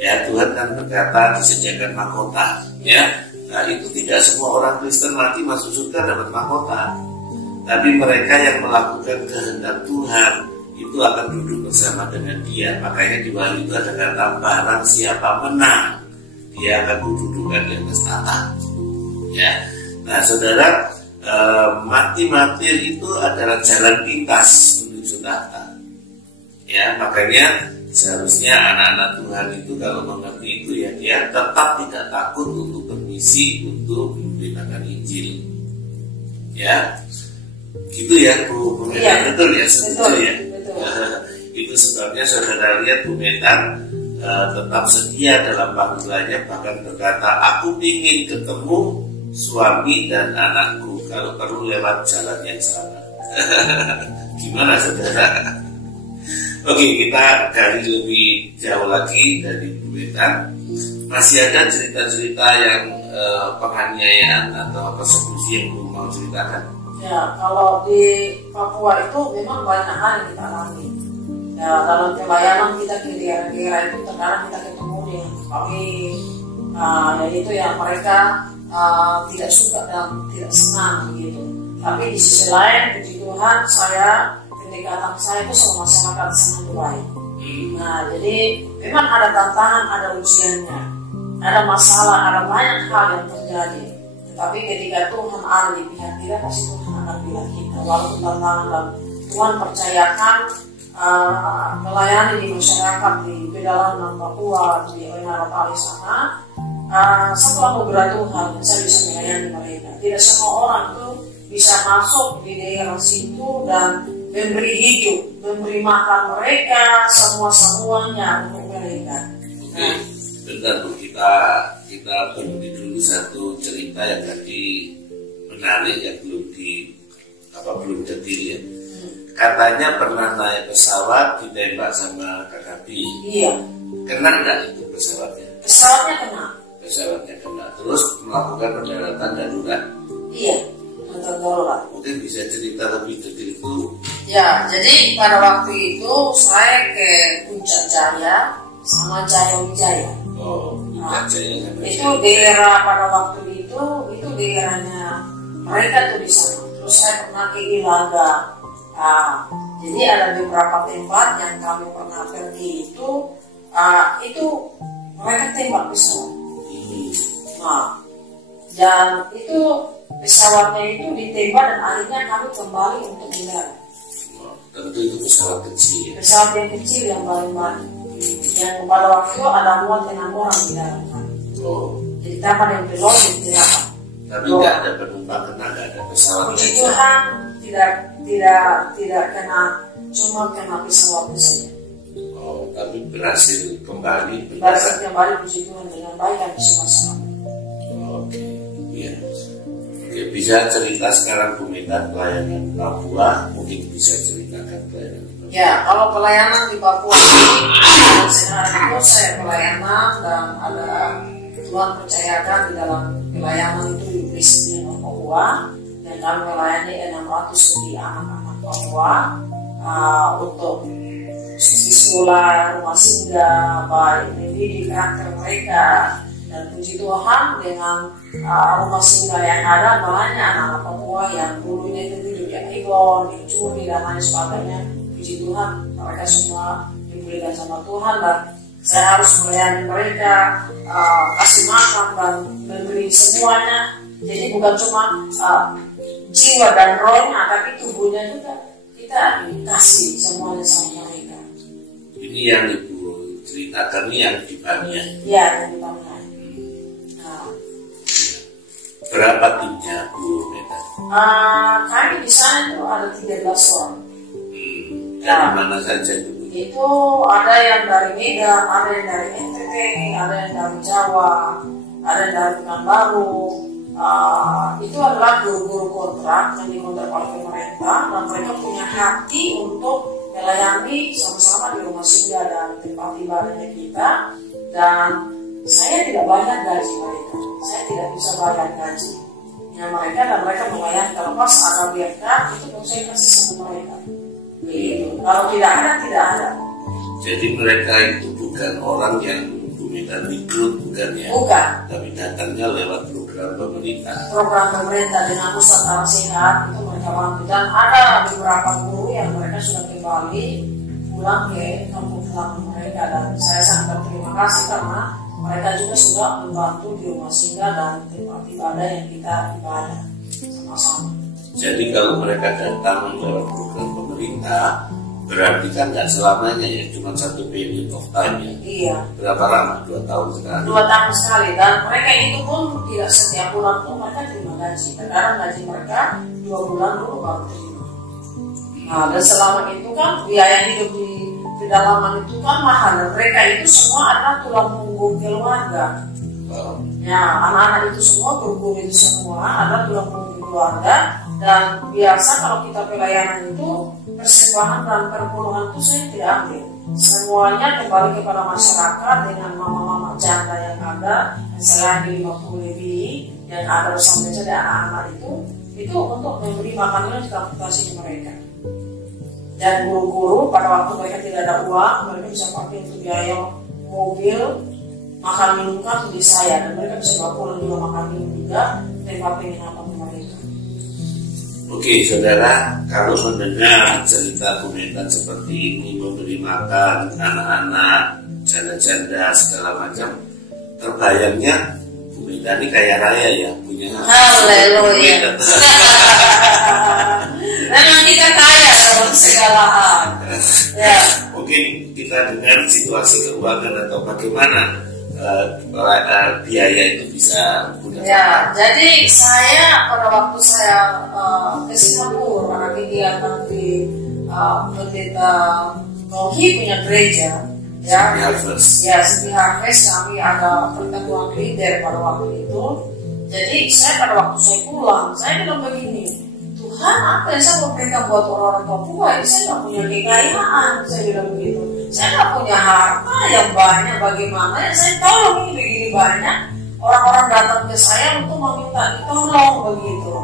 Ya, Tuhan kan berkata disediakan mahkota. Ya, nah itu tidak semua orang Kristen mati masuk surga dapat mahkota, tapi mereka yang melakukan kehendak Tuhan itu akan duduk bersama dengan Dia. Makanya di Wahyu itu ada kata barang siapa menang, dia akan dudukkan di atas tahta. Ya, nah saudara, mati-matir itu adalah jalan pintas menuju tahta. Ya, makanya seharusnya anak-anak Tuhan itu kalau mengerti itu ya, dia tetap tidak takut untuk bermisi untuk memberitakan Injil. Ya, gitu ya Bu Medan, betul ya, setuju ya. Itu sebabnya saudara lihat Bu Medan tetap setia dalam panggilannya, bahkan berkata, aku ingin ketemu suami dan anakku kalau perlu lewat jalan yang sama. Gimana saudara? Oke, kita gali lebih jauh lagi dari Bu Medan. Masih ada cerita-cerita yang penganiayaan atau persekusi yang belum mau ceritakan? Ya, kalau di Papua itu memang banyak hal yang kita alami. Ya, dalam pelayanan kita ke daerah-daerah itu terkadang kita ketemu dengan kami, yaitu yang mereka tidak suka dan tidak senang gitu. Tapi di sisi lain, puji Tuhan, pendekatan saya itu sama masyarakat sangat baik. Nah, jadi memang ada tantangan, ada ujiannya, ada masalah, ada banyak hal yang terjadi. Tapi ketika Tuhan ada di pihak kita, pasti Tuhan akan bilang kita. Walaupun tantangan dan Tuhan percayakan melayani di masyarakat di pedalaman Papua, di Oinarapali sana, satu anugerah Tuhan, saya bisa melayani mereka. Tidak semua orang tuh bisa masuk di daerah situ dan memberi hidup, memberi makan mereka, semuanya untuk mereka. Nah, bentar Bu, kita berhenti dulu satu cerita yang tadi menarik yang belum detil ya. Katanya pernah naik pesawat ditembak sama KKB. Iya. Kena nggak itu pesawatnya? Pesawatnya kena. Terus melakukan pendaratan darurat. Iya, pendaratan darurat. Mungkin bisa cerita lebih detil itu. Ya, jadi pada waktu itu saya ke Puncak Jaya sama Jaya Wijaya. Oh, Puncak Jaya sama Jaya. Itu daerah pada waktu itu daerahnya mereka tuh di sana. Terus saya pernah ke Ilaga. Jadi ada beberapa tempat yang kami pernah pergi itu mereka tembak pesawat. Nah, dan itu pesawatnya itu ditembak dan akhirnya kami kembali untuk mendarat. Tentu itu pesawat kecil. Pesawat yang kecil yang paling banyak. Yang pada waktu itu ada muat 6 orang di dalam. Oh. Jadi kapal yang pilot di dalam. Tapi nggak ada penumpang kena, nggak ada pesawat. Puji Tuhan tidak kena, cuma kena pesawat saja. Oh, tapi berhasil kembali. Puji Tuhan dengan baik dan bersama-sama. Oke, iya. Oke, bisa cerita sekarang Bu Medan pelayanan Papua, mungkin bisa ceritakan pelayanan Papua. Ya, kalau pelayanan di Papua ini, sekarang itu saya pelayanan dan ada Tuhan percayakan di dalam pelayanan itu di Presiden Papua, dan kami melayani 600 lebih anak-anak Papua untuk sekolah, rumah singgah, baik mendidik karakter mereka. Dan puji Tuhan dengan rumah singgah yang ada banyak anak-anak Papua yang dulunya itu hidup di Aigon, dicuri dan lain sebagainya. Puji Tuhan mereka semua diberikan sama Tuhan, dan saya harus melayani mereka, kasih makan dan memberi semuanya. Jadi bukan cuma jiwa dan rohnya, tapi tubuhnya juga kita kasih semuanya sama mereka. Ini yang Ibu ceritakan ini yang di Bania. Iya, yang di Bania. Berapa timnya Bu Meta? Kami di sana itu ada 13 orang. Dari mana saja itu? Itu ada yang dari Medan, ada yang dari NTT, ada yang dari Jawa, ada yang dari Pekanbaru. Itu adalah guru-guru kontrak yang dikontrak oleh pemerintah, dan mereka punya hati untuk melayani sama-sama di rumah singgah dan tempat ibadahnya kita. Dan saya tidak banyak gaji mereka, saya tidak bisa bayar gaji mereka, dan mereka melayani. Kalau pas ada biarkan itu saya kasih sama mereka. Begitu. Kalau tidak ada, tidak ada. Jadi mereka itu bukan orang yang Bu Meta rekrut, bukan ya? Bukan. Tapi datangnya lewat program pemerintah. Program pemerintah dengan pusat arah sehat itu mereka bantu, dan ada beberapa guru yang mereka sudah kembali pulang ke kampung-kampung mereka, dan saya sangat berterima kasih karena mereka juga sudah membantu di rumah singgah dan tempat ibadah yang kita ibadah sama-sama. Jadi kalau mereka datang lewat program pemerintah, berarti kan nggak selamanya ya, cuma satu period of time ya. Iya. Berapa lama? 2 tahun sekali? 2 tahun sekali, dan mereka itu pun tidak setiap bulan pun mereka terima gaji. Terkadang gaji mereka 2 bulan dulu baru terima. Nah, dan selama itu kan biaya hidup di pedalaman itu kan mahal, dan mereka itu semua adalah tulang punggung keluarga. Ya, anak-anak itu semua, guru-guru itu semua adalah tulang punggung keluarga. Dan biasa kalau kita pelayanan itu persembahan dan perpuluhan itu saya tidak ambil. Semuanya kembali kepada masyarakat dengan mama-mama janda yang ada, selain 50 lebih yang ada bersama saja anak-anak itu untuk memberi makanan juga kasih mereka. Dan guru-guru pada waktu mereka tidak ada uang, mereka bisa pakai untuk biaya mobil, makan minum kan di saya, dan mereka bisa bawa pulang juga makan minum juga tempat penginapan mereka. Oke, saudara, kalau mendengar cerita Bu Meta seperti ini, memberi makan anak-anak, janda-janda segala macam, terbayangnya Bu Meta ini kaya raya ya, punya. Haleluya. Memang kita kaya dalam segala hal. Ya. Mungkin kita dengar situasi keuangan atau bagaimana biaya itu bisa gunakan. Ya, jadi saya pada waktu saya ke Singapura pada kegiatan di pendeta Kohi punya gereja, ya, City Harvest, kami ada pertemuan leader pada waktu itu. Jadi saya pada waktu saya pulang, saya bilang begini, Tuhan, apa yang saya mau berikan buat orang-orang Papua ini? Saya nggak punya kekayaan, saya bilang begitu. Saya nggak punya harta yang banyak, bagaimana ya saya tolong ini begini banyak. Orang-orang datang ke saya untuk meminta ditolong begitu.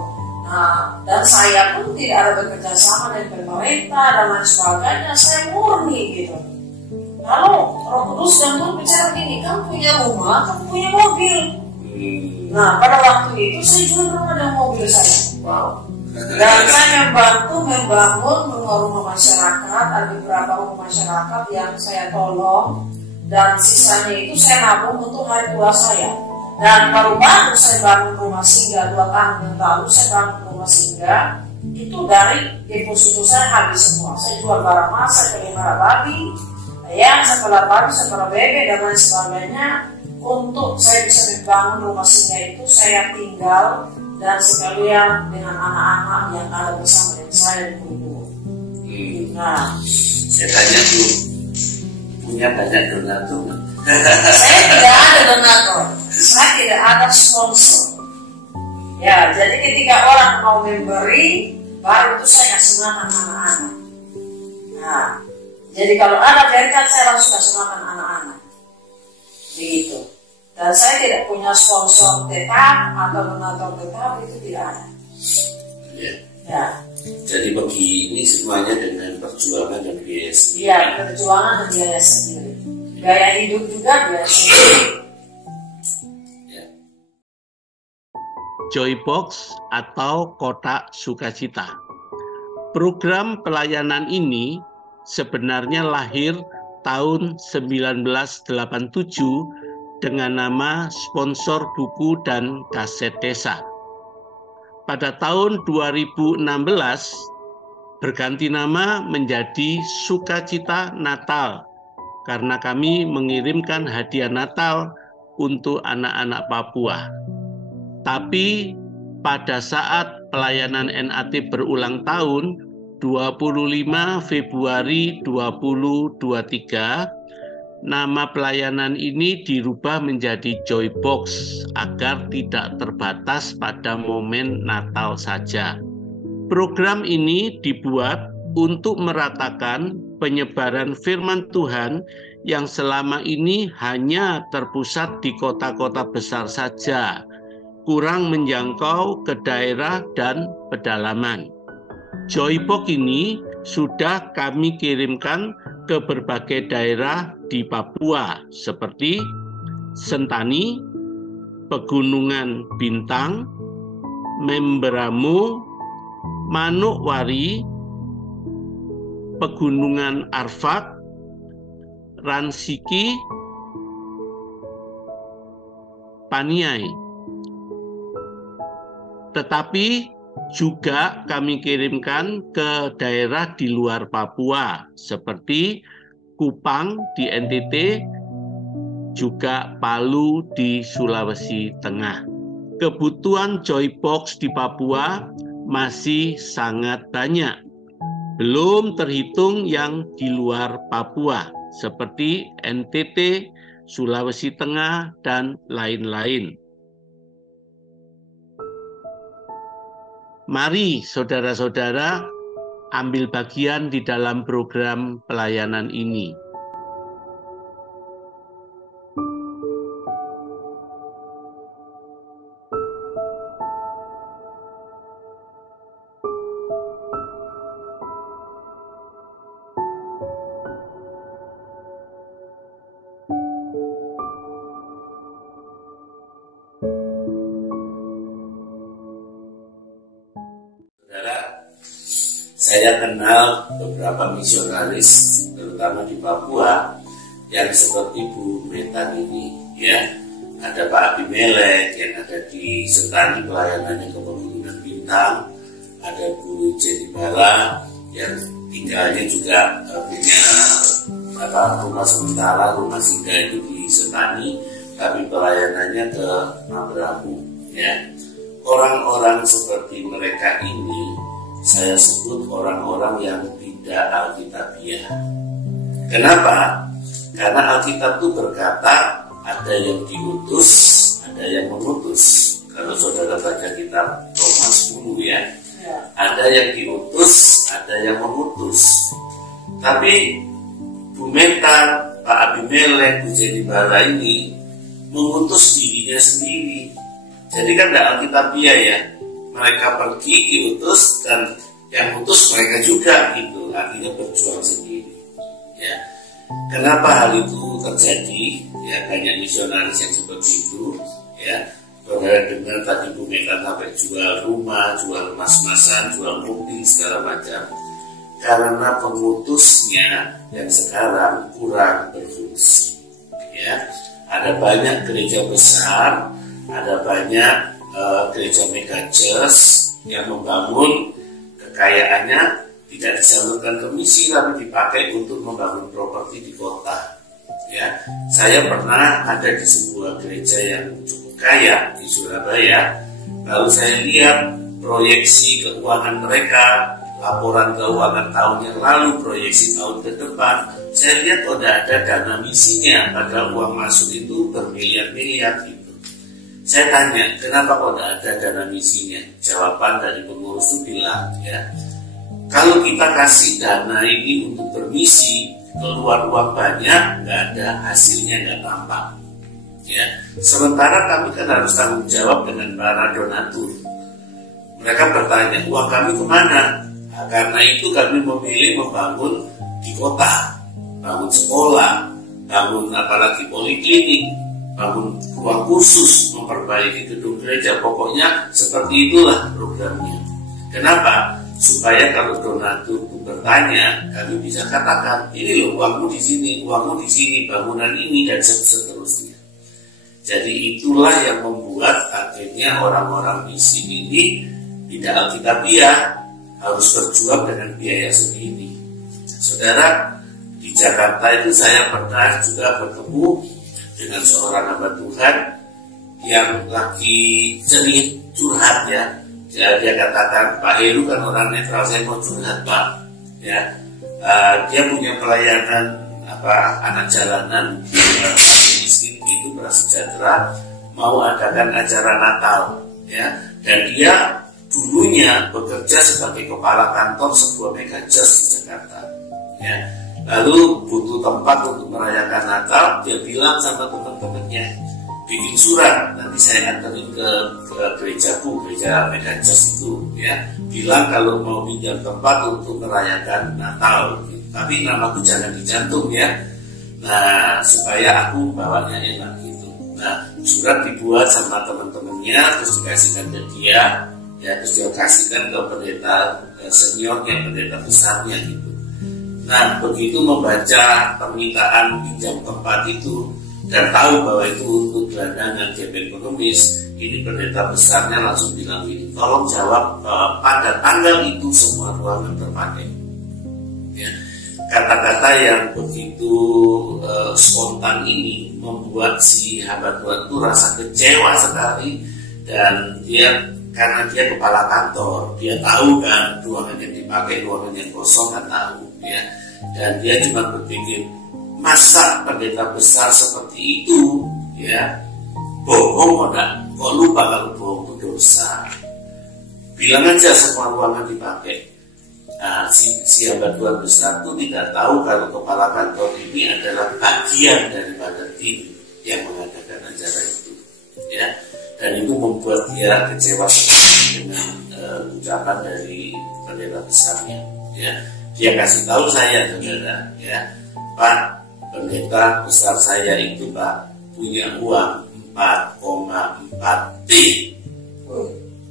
Nah, dan saya pun tidak ada bekerja sama dengan pemerintah dan lain sebagainya. Saya murni gitu. Lalu Roh Kudus dan Tuhan bicara gini, kamu punya rumah, kamu punya mobil. Nah, pada waktu itu saya jual rumah dan mobil saya. Wow. Dan saya membantu membangun rumah-rumah masyarakat, ada beberapa rumah masyarakat yang saya tolong, dan sisanya itu saya nabung untuk hari tua saya. Dan baru-baru saya bangun rumah singgah 2 tahun yang lalu, saya bangun rumah singgah itu dari deposito saya habis semua. Saya jual barang mas, saya pelihara babi, ayam, saya pelihara babi, saya pelihara bebek dan lain sebagainya. Untuk saya bisa membangun rumah singgah itu, saya tinggal dan sekalian dengan anak-anak yang ada bersama dengan saya di guru. Nah, saya tanya dulu, punya banyak donatur? Saya tidak ada donatur, saya tidak ada sponsor. Ya, jadi ketika orang mau memberi, baru itu saya kasih makan anak-anak. Nah, Nah, jadi kalau ada berkat saya langsung kasih makan anak-anak. Begitu. Dan saya tidak punya sponsor tetap atau donatur tetap, itu tidak ada. Ya. Ya. Jadi begini semuanya dengan perjuangan dan biaya sendiri. Iya, perjuangan dan biaya sendiri. Gaya hidup juga biaya sendiri. Ya. Joybox atau Kotak Sukacita. Program pelayanan ini sebenarnya lahir tahun 1987 dengan nama Sponsor Buku dan Kaset Desa. Pada tahun 2016 berganti nama menjadi Sukacita Natal karena kami mengirimkan hadiah Natal untuk anak-anak Papua. Tapi pada saat pelayanan NAT berulang tahun 25 Februari 2023, nama pelayanan ini dirubah menjadi Joybox agar tidak terbatas pada momen Natal saja. Program ini dibuat untuk meratakan penyebaran firman Tuhan yang selama ini hanya terpusat di kota-kota besar saja, kurang menjangkau ke daerah dan pedalaman. Joybox ini sudah kami kirimkan ke berbagai daerah di Papua seperti Sentani, Pegunungan Bintang, Memberamo, Manokwari, Pegunungan Arfak, Ransiki, Paniai. Tetapi juga kami kirimkan ke daerah di luar Papua seperti Kupang di NTT, juga Palu di Sulawesi Tengah. Kebutuhan Joybox di Papua masih sangat banyak, belum terhitung yang di luar Papua seperti NTT, Sulawesi Tengah, dan lain-lain. Mari saudara-saudara ambil bagian di dalam program pelayanan ini. Saya kenal beberapa misionaris, terutama di Papua, yang seperti Bu Metan ini, ya. Ada Pak Abimelek yang ada di Sentani pelayanannya ke Pegunungan Bintang, ada Bu Jenny Bala yang tinggalnya juga punya rumah sementara, rumah singgah itu di Sentani, tapi pelayanannya ke Memberamo, ya. Orang-orang seperti mereka ini saya sebut orang-orang yang tidak alkitabiah. Kenapa? Karena Alkitab itu berkata ada yang diutus, ada yang mengutus. Kalau saudara baca kitab Roma 10 ya, ada yang diutus, ada yang mengutus. Tapi Bu Metan, Pak Abimelek, Bu Jenny Bala ini mengutus dirinya sendiri. Jadi kan tidak alkitabiah ya. Mereka pergi diutus dan yang utus mereka juga gitu, artinya berjuang sendiri. Ya, kenapa hal itu terjadi? Ya, banyak misionaris yang seperti itu. Ya, saudara dengar tadi Bu Metan sampai jual rumah, jual emas-emasan, jual mobil segala macam. Karena pengutusnya yang sekarang kurang berfungsi. Ya, ada banyak gereja besar, ada banyak gereja mega church yang membangun kekayaannya tidak disalurkan ke misi tapi dipakai untuk membangun properti di kota. Ya, saya pernah ada di sebuah gereja yang cukup kaya di Surabaya. Lalu saya lihat proyeksi keuangan mereka, laporan keuangan tahun yang lalu, proyeksi tahun ke depan. Saya lihat tidak ada dana misinya, padahal uang masuk itu bermiliar-miliar gitu. Saya tanya, kenapa kok tidak ada dana misinya? Jawaban dari pengurus itu bilang, ya, Kalau kita kasih dana ini untuk bermisi, keluar uang banyak, nggak ada hasilnya, nggak tampak. Ya, sementara kami kan harus tanggung jawab dengan para donatur. Mereka bertanya, uang kami kemana? Nah, karena itu kami memilih membangun di kota, bangun sekolah, bangun apalagi poliklinik, bangun ruang khusus, memperbaiki gedung gereja. Pokoknya seperti itulah programnya. Kenapa? Supaya kalau donatur bertanya, kami bisa katakan, ini loh uangmu di sini, bangunan ini, dan seterusnya. Jadi itulah yang membuat akhirnya orang-orang misi ini tidak alkitabiah, harus berjuang dengan biaya sendiri. Saudara, di Jakarta itu saya pernah juga bertemu dengan seorang hamba Tuhan yang lagi cerita curhat ya. Dia katakan, Pak Heru kan orang netral, saya mau curhat Pak. Ya, dia punya pelayanan anak jalanan miskin itu prasejahtera, mau adakan acara Natal, ya, dan dia dulunya bekerja sebagai kepala kantor sebuah mega church di Jakarta. Ya, lalu butuh tempat untuk merayakan Natal, dia bilang sama teman-temannya, bikin surat, nanti saya anterin ke gerejaku, gereja mega church itu, ya, bilang kalau mau pinjam tempat untuk merayakan Natal, tapi namaku jangan dicantum ya. Nah, supaya aku bawanya enak gitu. Nah, surat dibuat sama teman-temannya, terus dikasihkan ke dia, ya, terus dia kasihkan ke pendeta seniornya, pendeta besarnya gitu. Nah, begitu membaca permintaan pinjam tempat itu dan tahu bahwa itu untuk gelandangan gap ekonomis, ini pendeta besarnya langsung bilang gini, tolong jawab pada tanggal itu semua ruangan terpakai. Ya. Kata-kata yang begitu spontan ini membuat si hamba Tuhan itu rasa kecewa sekali, dan dia karena dia kepala kantor, dia tahu kan ruangan yang dipakai, ruangan yang kosong kan tahu, ya, dan dia cuma berpikir, masa pendeta besar seperti itu, ya, bohong kok lupa kalau bohong itu dosa. Bilang aja semua ruangan dipakai. Nah, si hamba Tuhan besar itu tidak tahu kalau kepala kantor ini adalah bagian daripada tim yang mengadakan acara itu, ya, dan itu membuat dia kecewa dengan ucapan dari pendeta besarnya, ya. Dia kasih tahu saya, saudara, ya, Pak, pendeta besar saya itu Pak punya uang 4,4 T,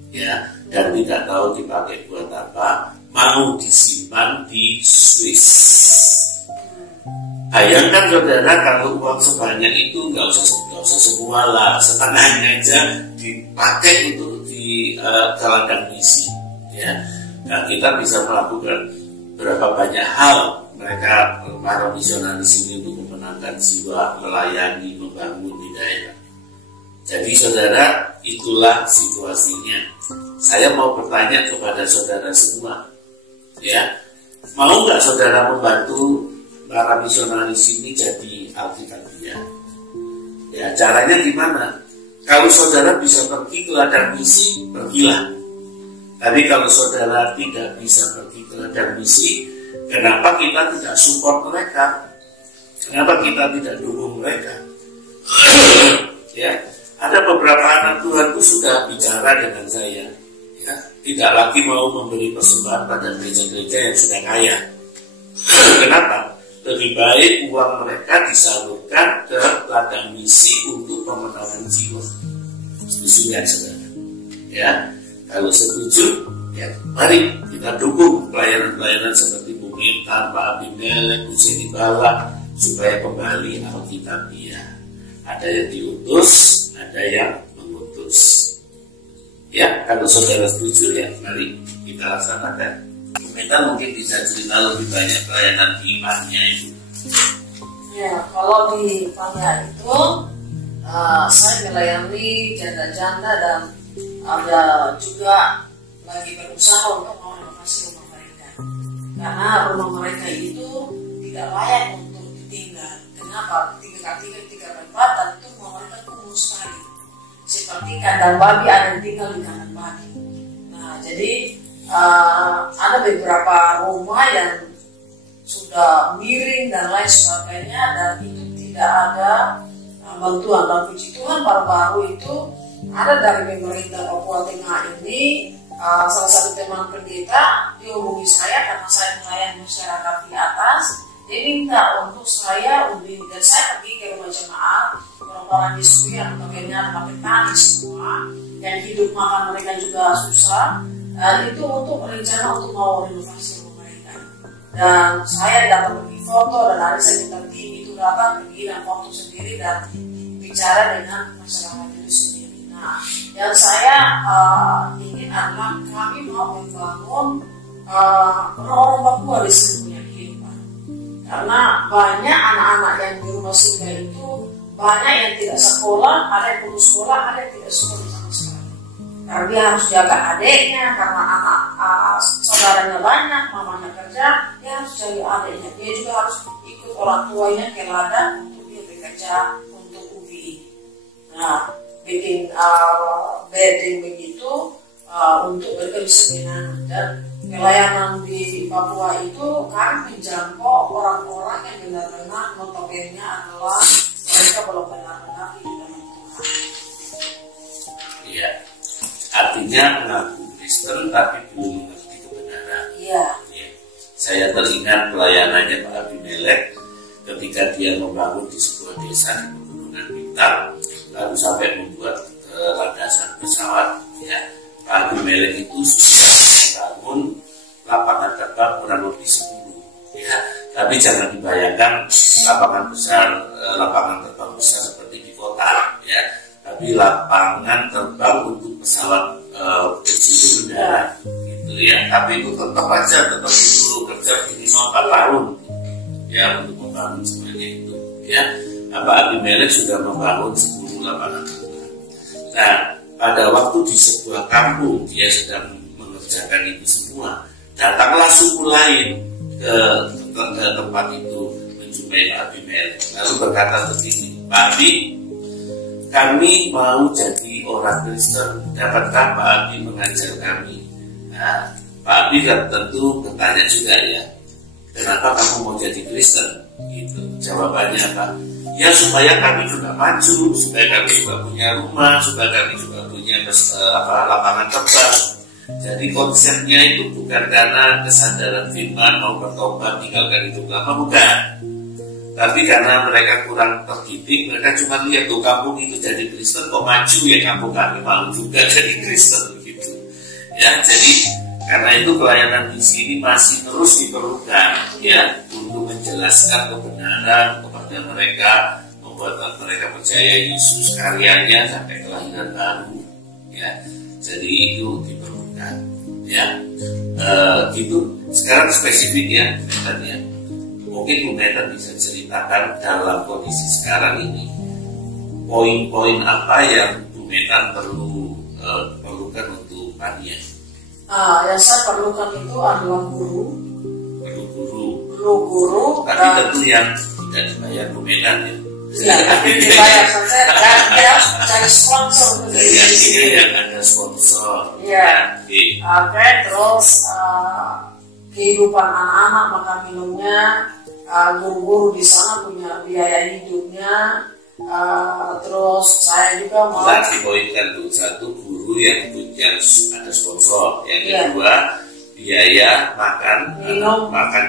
ya, dan tidak tahu dipakai buat apa, mau disimpan di Swiss. Bayangkan saudara, kalau uang sebanyak itu nggak usah semua lah, setengahnya aja dipakai untuk di gelandang misi, ya. Nah, kita bisa melakukan berapa banyak hal mereka para misionaris ini untuk memenangkan jiwa, melayani, membangun di daerah. Jadi saudara, itulah situasinya. Saya mau bertanya kepada saudara semua, ya, mau nggak saudara membantu para misionaris ini jadi alkitabiah? Ya, caranya gimana? Kalau saudara bisa pergi ke ladang misi, pergilah. Tapi kalau saudara tidak bisa pergi ke ladang misi, kenapa kita tidak support mereka? Kenapa kita tidak dukung mereka? Ya, ada beberapa anak Tuhan itu sudah bicara dengan saya, ya, tidak lagi mau memberi persembahan pada gereja-gereja yang sudah kaya. Kenapa? Lebih baik uang mereka disalurkan ke ladang misi untuk pemenangan jiwa. Setuju ya, saudara? Ya, kalau setuju, ya, mari kita dukung pelayanan-pelayanan seperti Bu Meta, Pak Abimelek, Bu Jenny Bala, supaya kembali alkitabiah. Ada yang diutus, ada yang mengutus. Ya, kalau saudara setuju, ya, mari kita laksanakan. Kita mungkin bisa cerita lebih banyak pelayanan di Panya itu. Ya, kalau di Panya itu saya melayani janda-janda dan ada juga lagi berusaha untuk merenovasi rumah mereka. Karena rumah mereka itu tidak layak untuk ditinggal. Kenapa? Tiga perempatan itu rumah mereka kumuh sekali. Seperti kandang babi, ada yang tinggal di kandang babi. Nah, jadi ada beberapa rumah yang sudah miring dan lain sebagainya, dan itu tidak ada bantuan. Dan puji Tuhan baru-baru itu ada dari pemerintah Papua Tengah ini, salah satu teman pendeta dihubungi saya karena saya melayani masyarakat di atas. Dia minta untuk saya undi, dan saya pergi ke rumah jemaat, orang-orang di Sui yang notabene petani semua, yang hidup makan mereka juga susah, dan itu untuk rencana untuk mau renovasi rumah mereka. Dan saya datang pergi foto, dan hari saya minta tim itu datang pergi dan foto sendiri dan bicara dengan masyarakat itu sendiri. Nah, yang saya ingin adalah kami mau membangun orang-orang Papua di sini punya kehidupan. Karena banyak anak-anak yang di rumah singgah itu banyak yang tidak sekolah, ada yang putus sekolah, ada yang tidak sekolah sama sekali. Karena dia harus jaga adiknya, karena anak saudaranya banyak, mamanya kerja, dia harus jaga adiknya. Dia juga harus ikut orang tuanya ke ladang untuk dia bekerja untuk UBI. Nah, bikin bedding begitu untuk mereka bisa menanam. Dan pelayanan di Papua itu kan menjangkau orang-orang yang benar-benar notabene adalah mereka belum benar-benar hidup dengan Tuhan. Iya, artinya mengaku Kristen tapi belum mengerti kebenaran. Iya. Ya. Saya teringat pelayanannya Pak Abimelek ketika dia membangun di sebuah desa di Pegunungan Bintang, lalu sampai membuat landasan pesawat. Ya, Pak Abimelek itu sudah membangun lapangan terbang kurang lebih 10. Ya, tapi jangan dibayangkan lapangan terbang besar seperti di kota, ya. Tapi lapangan terbang untuk pesawat kecil udara, gitu ya. Tapi itu tetap dulu kerja minimal 4 tahun, ya, untuk membangun semuanya itu, ya. Pak Abimelek sudah membangun 10 lapangan terbang. Nah, pada waktu di sebuah kampung dia sedang mengerjakan itu semua, datanglah suku lain ke tempat itu menjumpai Pak Abimelek, lalu berkata begini, Pak Abi, kami mau jadi orang Kristen, dapatkah Pak Abi mengajar kami? Nah, Pak Abi kan tentu bertanya juga, ya, kenapa kamu mau jadi Kristen? Gitu. Jawabannya apa? Ya, supaya kami juga maju, supaya kami juga punya rumah, supaya kami juga punya lapangan terbang. Jadi konsepnya itu bukan karena kesadaran firman mau bertobat tinggalkan hidup lama, bukan. Tapi karena mereka kurang terdidik, mereka cuma lihat tuh kampung itu jadi Kristen kok maju, ya kampung kami mau juga jadi Kristen gitu. Ya, jadi karena itu pelayanan di sini masih terus diperlukan, ya, untuk menjelaskan kebenaran kepada mereka, membuat mereka percaya Yesus karyanya sampai kelahiran baru, ya. Jadi itu diperlukan, ya. Gitu. Sekarang spesifik, ya, metodenya. Mungkin Bu Meta bisa ceritakan dalam kondisi sekarang ini poin-poin apa yang Bu Meta perlukan untuk panitia. Yang saya perlukan itu adalah guru. Tapi tentu yang tidak dibayar Bu Meta, ya. Ya, tapi dibayar saja. Dan dia harus cari sponsor. Jadi artinya yang ada sponsor. Iya. Oke. Terus kehidupan anak-anak makan minumnya, guru-guru di sana punya biaya hidupnya. Terus saya juga mau. Berarti poinkan tuh, satu, guru yang ada sponsor, yang kedua biaya makan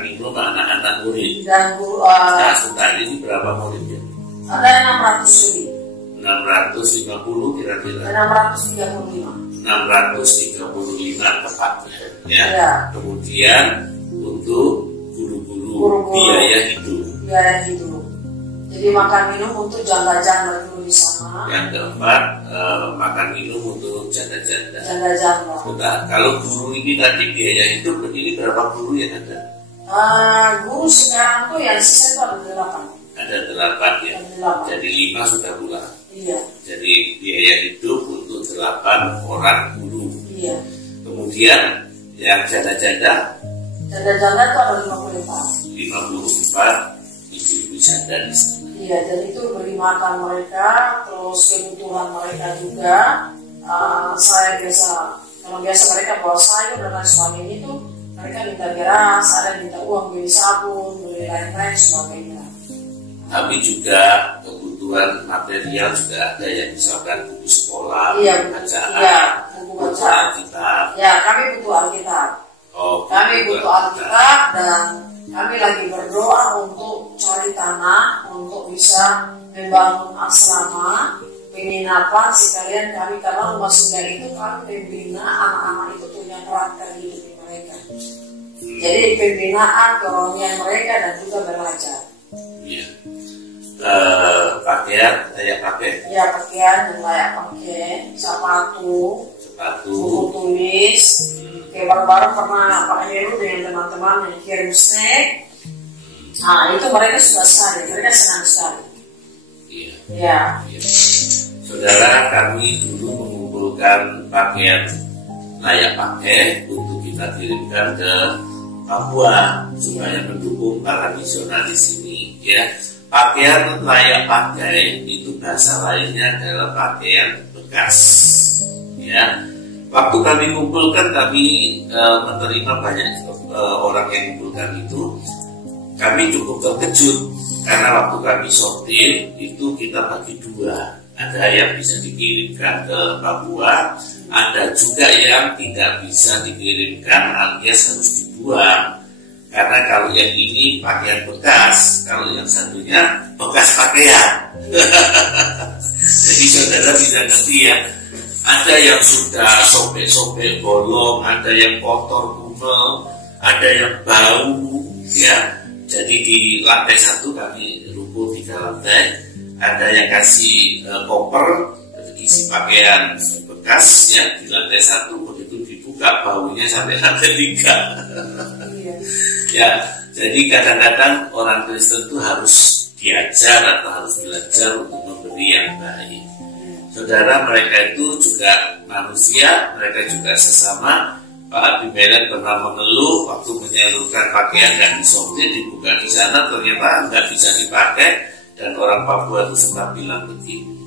minum anak-anak murid. Dan guru. Nah, sebentar ini berapa muridnya? Ada 600 lebih. 650 kira-kira. 635. 635 tepatnya, ya. Ya. Kemudian untuk guru-guru biaya hidup. Jadi makan minum untuk janda-janda dulu di sana. Yang keempat, makan minum untuk janda-janda. Janda-janda. Kalau guru ini tadi biaya hidup, ini berapa guru yang ada? Guru sekarang tuh yang sisa itu ada 8. Ada 8, ya. Ada 8. Jadi 5 sudah pulang. Iya. Jadi biaya hidup untuk 8 orang guru. Iya. Kemudian yang janda-janda itu ada 54 ibu-ibu janda di sana. Iya, jadi itu beri makan mereka, terus kebutuhan mereka juga. Saya biasa Kalau biasa mereka bawa sayur dan lain sebagainya itu mereka minta beras, ada yang minta uang beli sabun, beli lain-lain sebagainya. Tapi juga kebutuhan material juga ada yang misalkan buku sekolah, buku bacaan Alkitab. Ya, kami butuh Alkitab. Kami butuh Alkitab dan kami lagi berdoa untuk cari tanah untuk bisa membangun asrama penginapan sekalian kami, karena rumah singgah itu kami membina anak-anak itu punya karakter hidup di mereka. Jadi pembinaan kerohanian mereka dan juga belajar. Iya. Pakaian layak pakai. Ya, pakaian dan layak pakai, sepatu, buku tulis. Kayak baru-baru pernah Pak Heru dengan teman-teman yang kirim snack. Nah, itu mereka sudah sekali, mereka senang sekali. Iya. Saudara, kami dulu mengumpulkan pakaian layak pakai untuk kita kirimkan ke Papua supaya mendukung para misionaris sini. Ya, pakaian layak pakai itu bahasa lainnya adalah pakaian bekas. Ya, waktu kami kumpulkan, kami menerima banyak orang yang mengumpulkan itu. Kami cukup terkejut karena waktu kami sortir itu kita bagi dua. Ada yang bisa dikirimkan ke Papua, ada juga yang tidak bisa dikirimkan alias harus dibuang. Karena kalau yang ini pakaian bekas, kalau yang satunya bekas pakaian. Jadi saudara bisa ngerti ya, ada yang sudah sobek-sobek bolong, ada yang kotor kumel, ada yang bau, ya. Jadi di lantai 1 kami rumput 3 lantai, ada yang kasih koper isi pakaian bekas ya di lantai 1, begitu dibuka baunya sampai lantai 3. Ya, jadi kadang-kadang orang Kristen itu harus diajar atau harus belajar untuk memberi yang baik. Saudara, mereka itu juga manusia, mereka juga sesama. Pak Abimelek pernah mengeluh waktu menyalurkan pakaian dan disortir, dibuka di sana ternyata nggak bisa dipakai, dan orang Papua itu sempat bilang begini,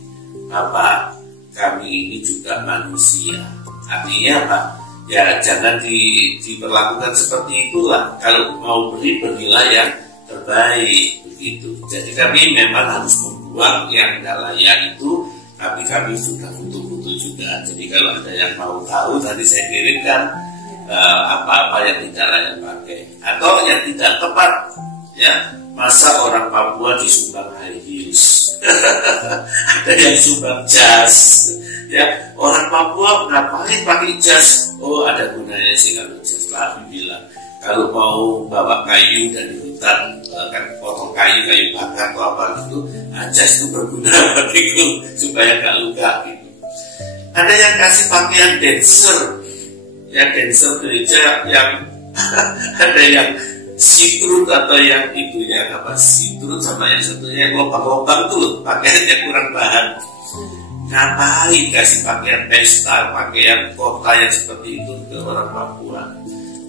Bapak, kami ini juga manusia. Artinya apa? Ya jangan diperlakukan seperti itulah. Kalau mau beri, berilah yang terbaik begitu. Jadi kami memang harus membuang yang tidak layak itu, tapi kami sudah butuh-butuh juga. Jadi kalau ada yang mau tahu, tadi saya kirimkan apa-apa yang tidak layak pakai atau yang tidak tepat, ya. Masa orang Papua disumbang high heels, ada yang sumbang jas, ya. Orang Papua ngapain pakai jas? Oh, ada gunanya sih kalau jas. Tapi bilang kalau mau bawa kayu dari hutan, kan potong kayu bakar atau apa gitu, jas itu berguna bagiku supaya nggak luka gitu. Ada yang kasih pakaian dancer, ya, dancer gereja yang ada yang sitrut atau yang itu ya, apa sitrut sama yang satunya yang lobang-lobang tuh loh, pakaiannya kurang bahan. Ngapain kasih pakaian pesta, pakaian kota yang seperti itu ke orang Papua?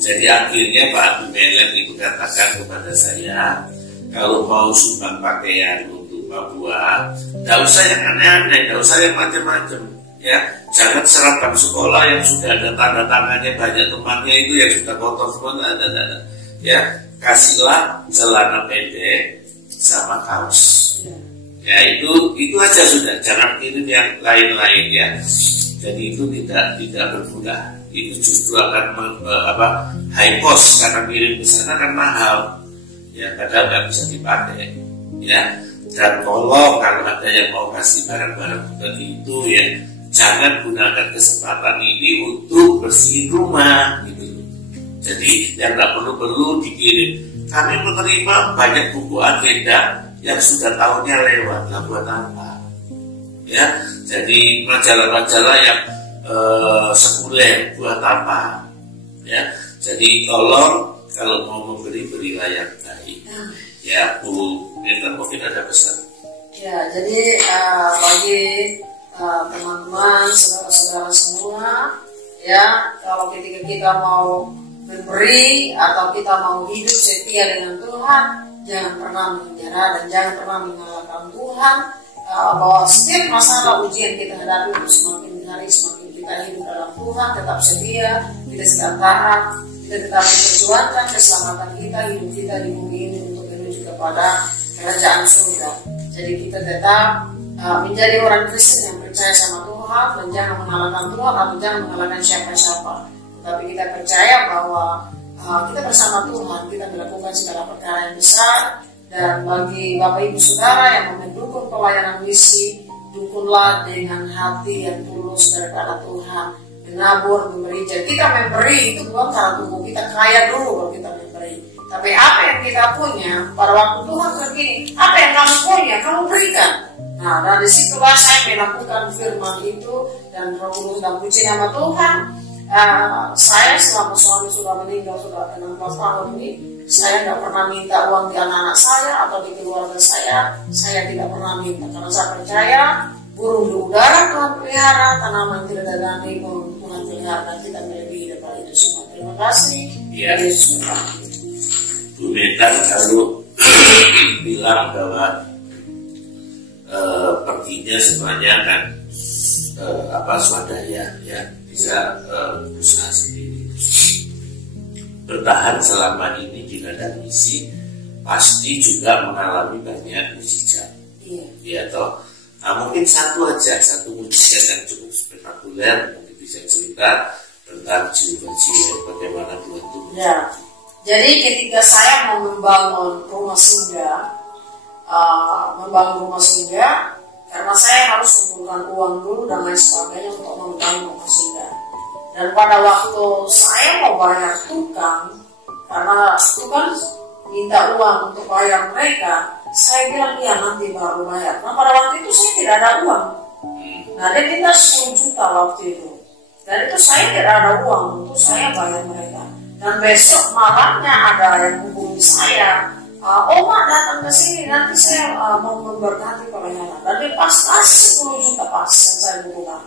Jadi akhirnya Pak Abimelek itu katakan kepada saya, kalau mau sumbang pakaian untuk Papua, tidak usah yang aneh-aneh, tidak usah yang macam-macam. Ya, jangan seragam sekolah yang sudah ada tanda tangannya banyak temannya itu yang sudah kotor semua, ada. Ya, kasihlah celana pendek sama kaos. Ya, itu aja sudah, jangan kirim yang lain-lain ya. Jadi itu tidak berguna. Itu justru akan high cost, karena kirim ke sana kan mahal. Ya, padahal nggak bisa dipakai. Ya, dan tolong kalau ada yang mau kasih barang-barang seperti itu ya, jangan gunakan kesempatan ini untuk bersihin rumah gitu. Jadi yang nggak perlu dikirim. Kami menerima banyak buku agenda yang sudah tahunnya lewat, lah buat apa? Ya, jadi majalah-majalah yang sekuler buat apa? Ya, jadi tolong kalau mau memberi, berilah yang baik. Ya, Bu Neta mungkin ada pesan. Ya, jadi bagi teman-teman, saudara-saudara semua, ya, kalau ketika kita mau memberi atau kita mau hidup setia dengan Tuhan, jangan pernah menyerah dan jangan pernah menyalahkan Tuhan, bahwa setiap masalah ujian kita hadapi itu semakin hari semakin kita hidup dalam Tuhan, tetap setia, kita tetap taat, kita tetap memperjuangkan keselamatan kita, hidup kita di bumi ini untuk menuju kepada kerajaan surga. Jadi kita tetap menjadi orang Kristen yang percaya sama Tuhan dan jangan mengalahkan Tuhan atau jangan mengalahkan siapa-siapa. Tapi kita percaya bahwa kita bersama Tuhan, kita melakukan segala perkara yang besar. Dan bagi Bapak Ibu Saudara yang mendukung pelayanan misi, dukunlah dengan hati yang tulus daripada Tuhan, menabur, memberi. Jadi kita memberi itu bukan karena tubuh kita kaya dulu baru kita memberi. Tapi apa yang kita punya pada waktu Tuhan begini, apa yang kamu punya, kamu berikan. Nah, dari situlah saya melakukan firman itu dan Roh Kudus dan puji nama Tuhan. Saya selama suami sudah meninggal sudah 16 tahun ini, saya tidak pernah minta uang di anak-anak saya atau di keluarga saya tidak pernah minta karena saya percaya burung di udara Tuhan pelihara, tanaman tidak ada dagangnya Tuhan pelihara, dan kita melebihi daripada itu semua. Terima kasih. Ya. Yesus berkati. Bu Meta kalau bilang bahwa perginya sebenarnya kan swadaya ya, bisa berusaha sendiri. Bertahan selama ini di ladang misi pasti juga mengalami banyak mujizat. Iya. Ya toh. Nah, mungkin satu mujizat yang cukup spektakuler, mungkin bisa cerita tentang jiwa-jiwa bagaimana Tuhan itu. Ya. Jadi ketika saya mau membangun rumah singgah, karena saya harus kumpulkan uang dulu dan lain sebagainya untuk membangun rumah singgah. Dan pada waktu saya mau bayar tukang, karena tukang minta uang untuk bayar mereka, saya bilang iya nanti baru bayar. Nah pada waktu itu saya tidak ada uang. Nah dia minta 10 juta waktu itu. Dan itu saya tidak ada uang untuk saya bayar mereka. Dan besok malamnya ada yang hubungi saya, Oma datang ke sini nanti saya mau memberkati pelayanan. Dan dia pas kasih 10 juta pas yang saya butuhkan.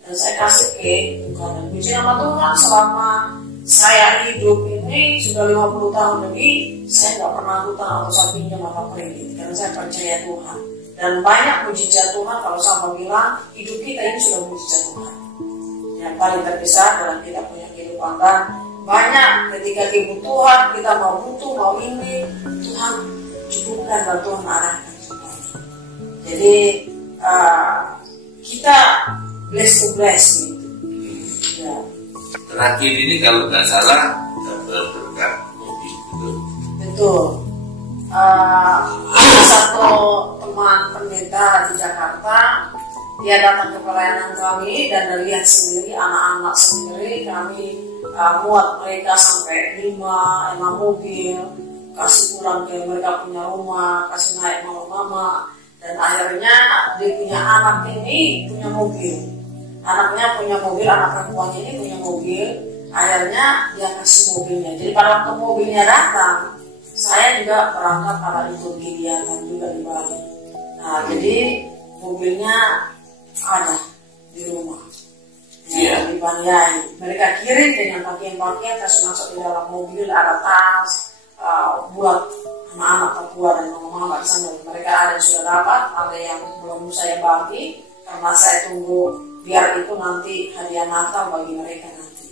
Dan saya kasih ke Tuhan. Dan puji nama Tuhan, selama saya hidup ini sudah 50 tahun lebih, saya tidak pernah hutang atau saya pinjam apa kredit karena saya percaya Tuhan. Dan banyak mujizat Tuhan. Kalau saya bilang hidup kita ini sudah mujizat Tuhan yang paling terbesar dalam kita punya kehidupan. Dan banyak ketika kebutuhan kita mau butuh mau ini, Tuhan cukupkan dan Tuhan arahkan. Jadi kita bless to bless gitu. Ya. Terakhir ini kalau nggak salah berkat mobil betul. Betul. Ada satu teman pendeta di Jakarta, dia datang ke pelayanan kami dan lihat sendiri anak-anak sendiri kami muat mereka sampai 5 mobil, kasih pulang ke mereka punya rumah, kasih naik mama-mama, dan akhirnya dia punya anak ini punya mobil. Anaknya punya mobil, anak perempuannya ini punya mobil. Akhirnya dia kasih mobilnya. Jadi pada waktu mobilnya datang, saya juga berangkat pada ikut kegiatan juga di Bali. Nah, jadi mobilnya ada di rumah. Ya, di Banyai. Mereka kirim dengan pakaian-pakaian, kasih masuk di dalam mobil, ada tas buat anak-anak Papua dan mama-mama di sana. Mereka ada yang sudah dapat, ada yang belum saya bagi, karena saya tunggu biar itu nanti hadiah Natal bagi mereka nanti.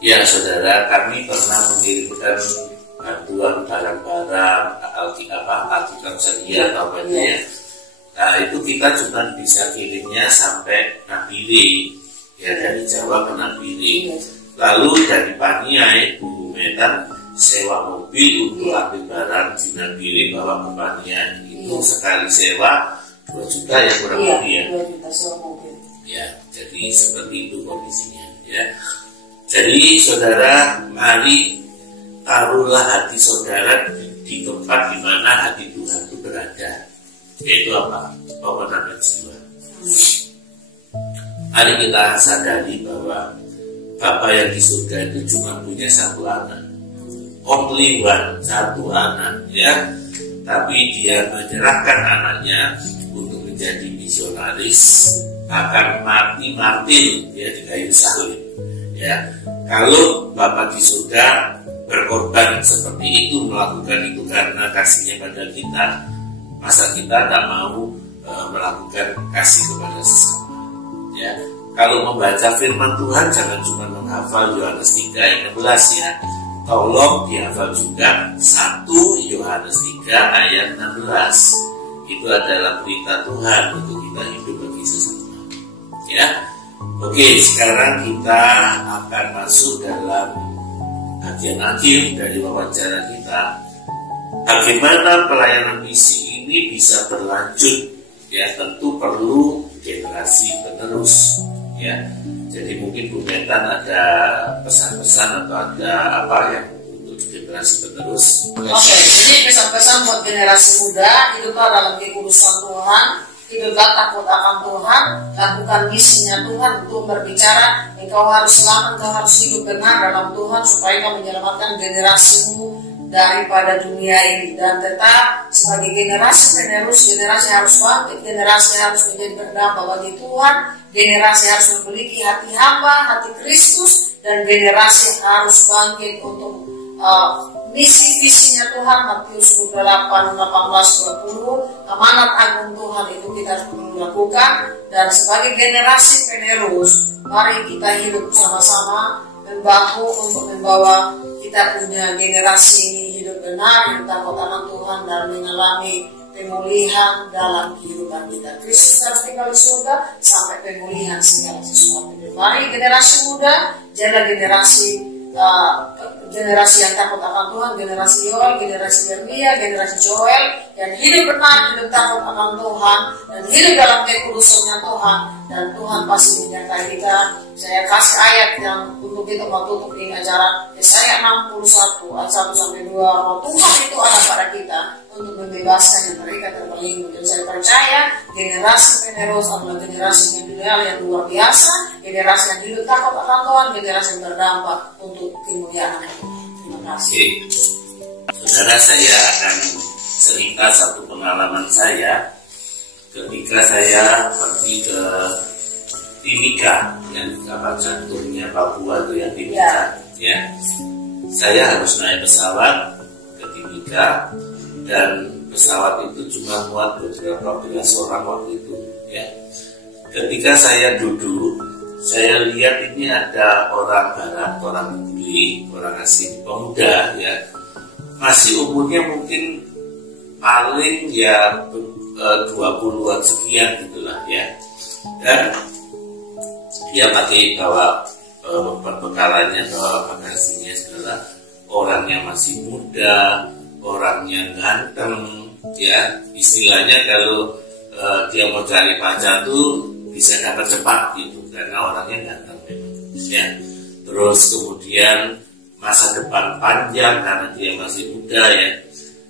Ya, saudara, kami pernah mengirimkan bantuan barang-barang Alkitab sedia atau banyak. Nah itu kita cuma bisa kirimnya sampai Nabire, ya dari Jawa ke Nabire. Lalu dari Paniai, Bu Metan sewa mobil untuk ambil barang di Nabire bawa ke Paniai. Itu sekali sewa 2 juta ya kurang lebih ya. 2 juta sewa mobil. Ya, jadi seperti itu kondisinya. Ya, jadi saudara, mari taruhlah hati saudara di tempat di mana hati Tuhan itu berada. Yaitu apa? Pemenangan jiwa. Mari kita sadari bahwa Bapa yang di surga itu cuma punya 1 anak, only one, 1 anak, ya. Tapi dia menyerahkan anaknya untuk menjadi misionaris, akan mati ya di kayu salib. Ya, kalau Bapa di surga berkorban seperti itu, melakukan itu karena kasihnya pada kita, masa kita tidak mau melakukan kasih kepada sesama? Ya, kalau membaca firman Tuhan jangan cuma menghafal Yohanes 3 ayat 16 ya. Tolong dihafal juga 1 Yohanes 3 ayat 16. Itu adalah berita Tuhan untuk kita hidup bagi sesama. Ya. Oke, sekarang kita akan masuk dalam bagian akhir dari wawancara kita. Bagaimana pelayanan misi ini bisa berlanjut? Ya, tentu perlu generasi penerus. Ya, jadi mungkin Bu Metan ada pesan-pesan atau ada apa ya untuk generasi penerus? Oke, jadi pesan-pesan buat generasi muda, hiduplah dalam kekudusan Tuhan, hiduplah takut akan Tuhan, lakukan misinya Tuhan untuk berbicara. Engkau harus selamat, engkau harus hidup benar dalam Tuhan supaya kau menyelamatkan generasimu daripada dunia ini, dan tetap sebagai generasi penerus, generasi harus bangkit, generasi harus menjadi berdampak bagi Tuhan, generasi harus memiliki hati hamba, hati Kristus, dan generasi harus bangkit untuk misi-visinya Tuhan. Matius 28:18-20, amanat agung Tuhan itu kita harus lakukan. Dan sebagai generasi penerus, mari kita hidup bersama-sama membahu untuk membawa kita punya generasi ini hidup benar, hidup takut akan Tuhan, dan mengalami pemulihan dalam kehidupan kita. Kristus harus tinggal di surga sampai pemulihan segala sesuatu. Mari generasi muda, jadilah generasi yang takut akan Tuhan, generasi Yoel, generasi Bernia, generasi Joel, yang hidup benar, hidup takut akan Tuhan, dan hidup dalam kekudusannya Tuhan, dan Tuhan pasti menyertai kita. Saya kasih ayat yang untuk kita menutup ini acara, Yesaya 61 ayat 1-2. Roh Tuhan itu ada pada kita untuk membebaskan yang mereka terbelenggu. Dan saya percaya generasi penerus adalah generasi yang yang luar biasa, generasi yang hidup takut akan Tuhan, generasi yang berdampak untuk kemuliaan Tuhan. Terima kasih. Saudara, saya akan cerita satu pengalaman saya ketika saya pergi ke Timika, yang kapal jantungnya Papua itu ya, Timika. Ya. Saya harus naik pesawat ke Timika, dan pesawat itu cuma muat beberapa belas orang waktu itu. Ya. Ketika saya duduk, saya lihat ini ada orang Barat, orang bule, orang asing, pemuda ya, masih umurnya mungkin paling ya 20-an sekian gitulah ya, dan dia pakai bawa perbekalannya, bawa bagasinya segala, orangnya masih muda, orangnya ganteng ya, istilahnya kalau dia mau cari pacar tuh bisa dapat cepat gitu karena orangnya ganteng memang ya. Terus kemudian masa depan panjang karena dia masih muda ya.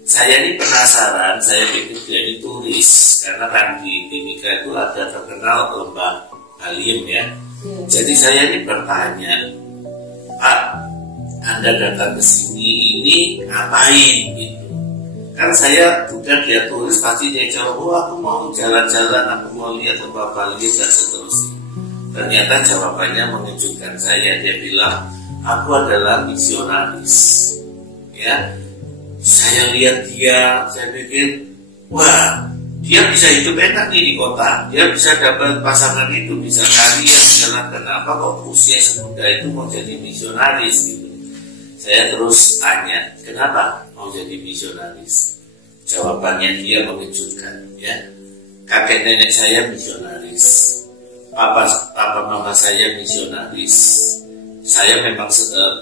Saya ini penasaran, saya pikir jadi turis karena kan di Timika itu ada terkenal lembah Halim ya. Jadi saya ini bertanya, Pak, Anda datang ke sini ini ngapain gitu? Kan saya bukan dia turis, pasti dia jawab, oh aku mau jalan-jalan, aku mau lihat lembah Halim dan seterusnya. Ternyata jawabannya mengejutkan saya. Dia bilang, aku adalah misionaris ya. Saya lihat dia, saya pikir, wah, dia bisa hidup enak nih di kota, dia bisa dapat pasangan hidup, bisa kaya, segala. Kenapa kok usia semuda itu mau jadi misionaris gitu? Saya terus tanya, kenapa mau jadi misionaris? Jawabannya dia mengejutkan ya. Kakek nenek saya misionaris, papa mama saya misionaris. Saya memang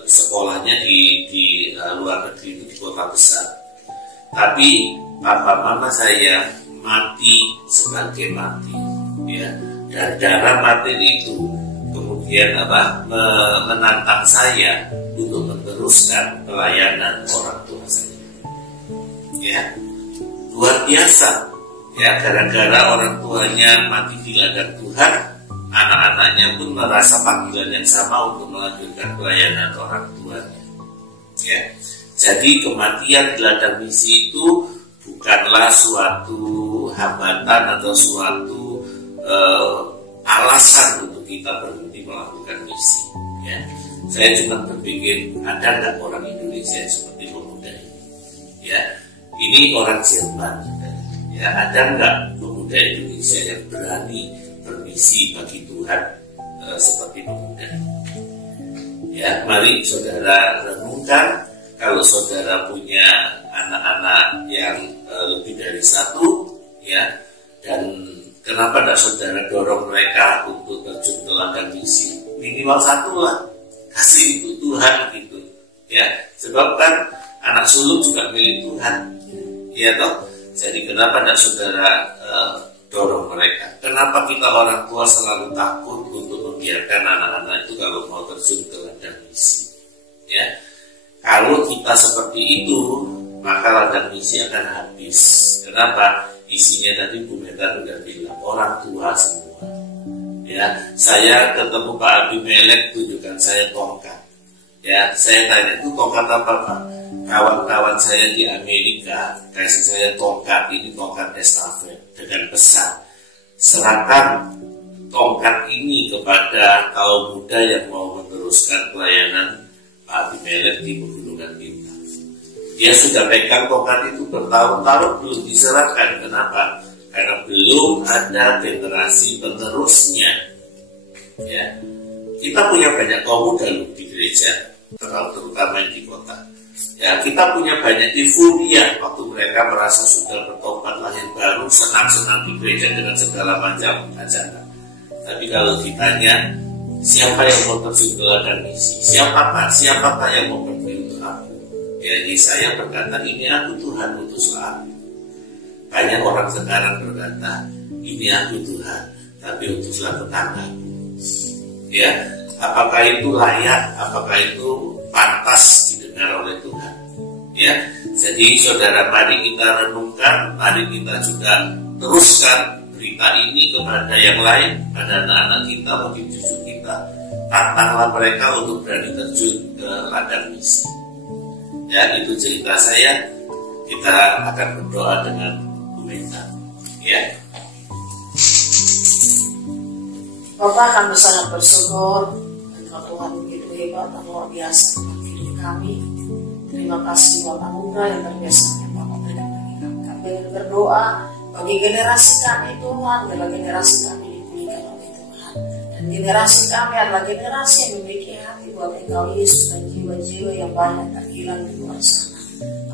sekolahnya di luar negeri, di kota besar. Tapi papa mama saya mati sebagai mati, ya. Dan darah mati itu kemudian menantang saya untuk meneruskan pelayanan orang tua saya. Ya, luar biasa. Ya, gara-gara orang tuanya mati di ladang Tuhan, anak-anaknya pun merasa panggilan yang sama untuk melanjutkan pelayanan orang tuanya. Ya, jadi kematian di ladang misi itu bukanlah suatu hambatan atau suatu alasan untuk kita berhenti melakukan misi. Ya, saya cuma berpikir, ada nggak orang Indonesia yang seperti pemuda ini? Ya, ini orang Jerman. Ya, ada nggak pemuda Indonesia yang berani bermisi bagi Tuhan seperti pemuda. Ya, mari saudara renungkan, kalau saudara punya anak-anak yang lebih dari satu, ya, dan kenapa tidak saudara dorong mereka untuk terjun ke ladang misi? Minimal satu lah, kasih itu Tuhan gitu, ya. Sebab kan anak sulung juga milik Tuhan, ya toh. Jadi kenapa tidak saudara dorong mereka? Kenapa kita orang tua selalu takut untuk membiarkan anak-anak itu kalau mau terjun ke ladang misi? Ya, kalau kita seperti itu, maka ladang misi akan habis. Kenapa? Isinya tadi Bu Meta sudah bilang, orang tua semua. Ya, saya ketemu Pak Abimelek, tunjukkan saya tongkat. Ya, saya tanya, itu tongkat apa Pak? Kawan-kawan saya di Amerika kasih saya tongkat, ini tongkat estafet dengan pesan, serahkan tongkat ini kepada kaum muda yang mau meneruskan pelayanan Pak Abimelek di Pegunungan Bintang. Dia sudah pegang tongkat itu bertahun-tahun belum diserahkan. Kenapa? Karena belum ada generasi penerusnya. Ya, kita punya banyak kaum muda di gereja, terutama di kota. Ya, kita punya banyak euforia waktu mereka merasa sudah bertobat lahir baru, senang-senang di gereja dengan segala macam acara. Tapi kalau ditanya, siapa yang mau terjun ke ladang misi? Siapakah yang mau pergi untuk aku? Jadi saya berkata, ini aku Tuhan, utuslah aku. Banyak orang sekarang berkata, ini aku Tuhan, tapi utuslah tetanggaku. Ya, apakah itu layak? Apakah itu pantas didengar oleh Tuhan? Ya, jadi saudara, mari kita renungkan, mari kita juga teruskan berita ini kepada yang lain, pada anak-anak kita, mungkin cucu kita. Tantanglah mereka untuk berani terjun ke ladang misi. Ya, itu cerita saya. Kita akan berdoa dengan Bu Meta. Ya. Bapak, kami sangat bersyukur karena Tuhan begitu hebat dan luar biasa dalam hidup kami. Terima kasih buat anugerah yang terbiasa yang Bapak berikan bagi kami. Kami berdoa bagi generasi kami Tuhan, adalah generasi kami dipulihkan oleh Tuhan. Dan generasi kami adalah generasi yang memiliki hati buat Engkau Yesus dan jiwa-jiwa yang banyak terhilang di luar sana.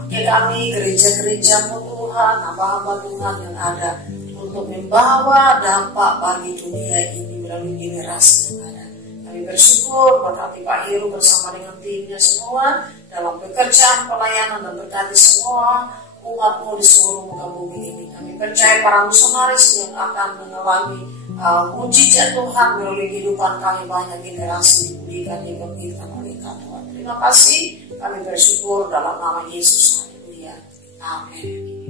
Pakai kami gereja-gereja-Mu Tuhan, hamba-hamba Tuhan yang ada untuk membawa dampak bagi dunia ini melalui generasi yang ada. Kami bersyukur berkati Pak Heru bersama dengan timnya semua dalam pekerjaan pelayanan dan berkati semua umat-Mu di seluruh muka bumi ini. Kami percaya para misionaris yang akan mengalami mujizat Tuhan melalui kehidupan kami, banyak generasi dipulihkan, dibangkitkan oleh Tuhan. Terima kasih, kami bersyukur dalam nama Yesus. Haleluya. Amin.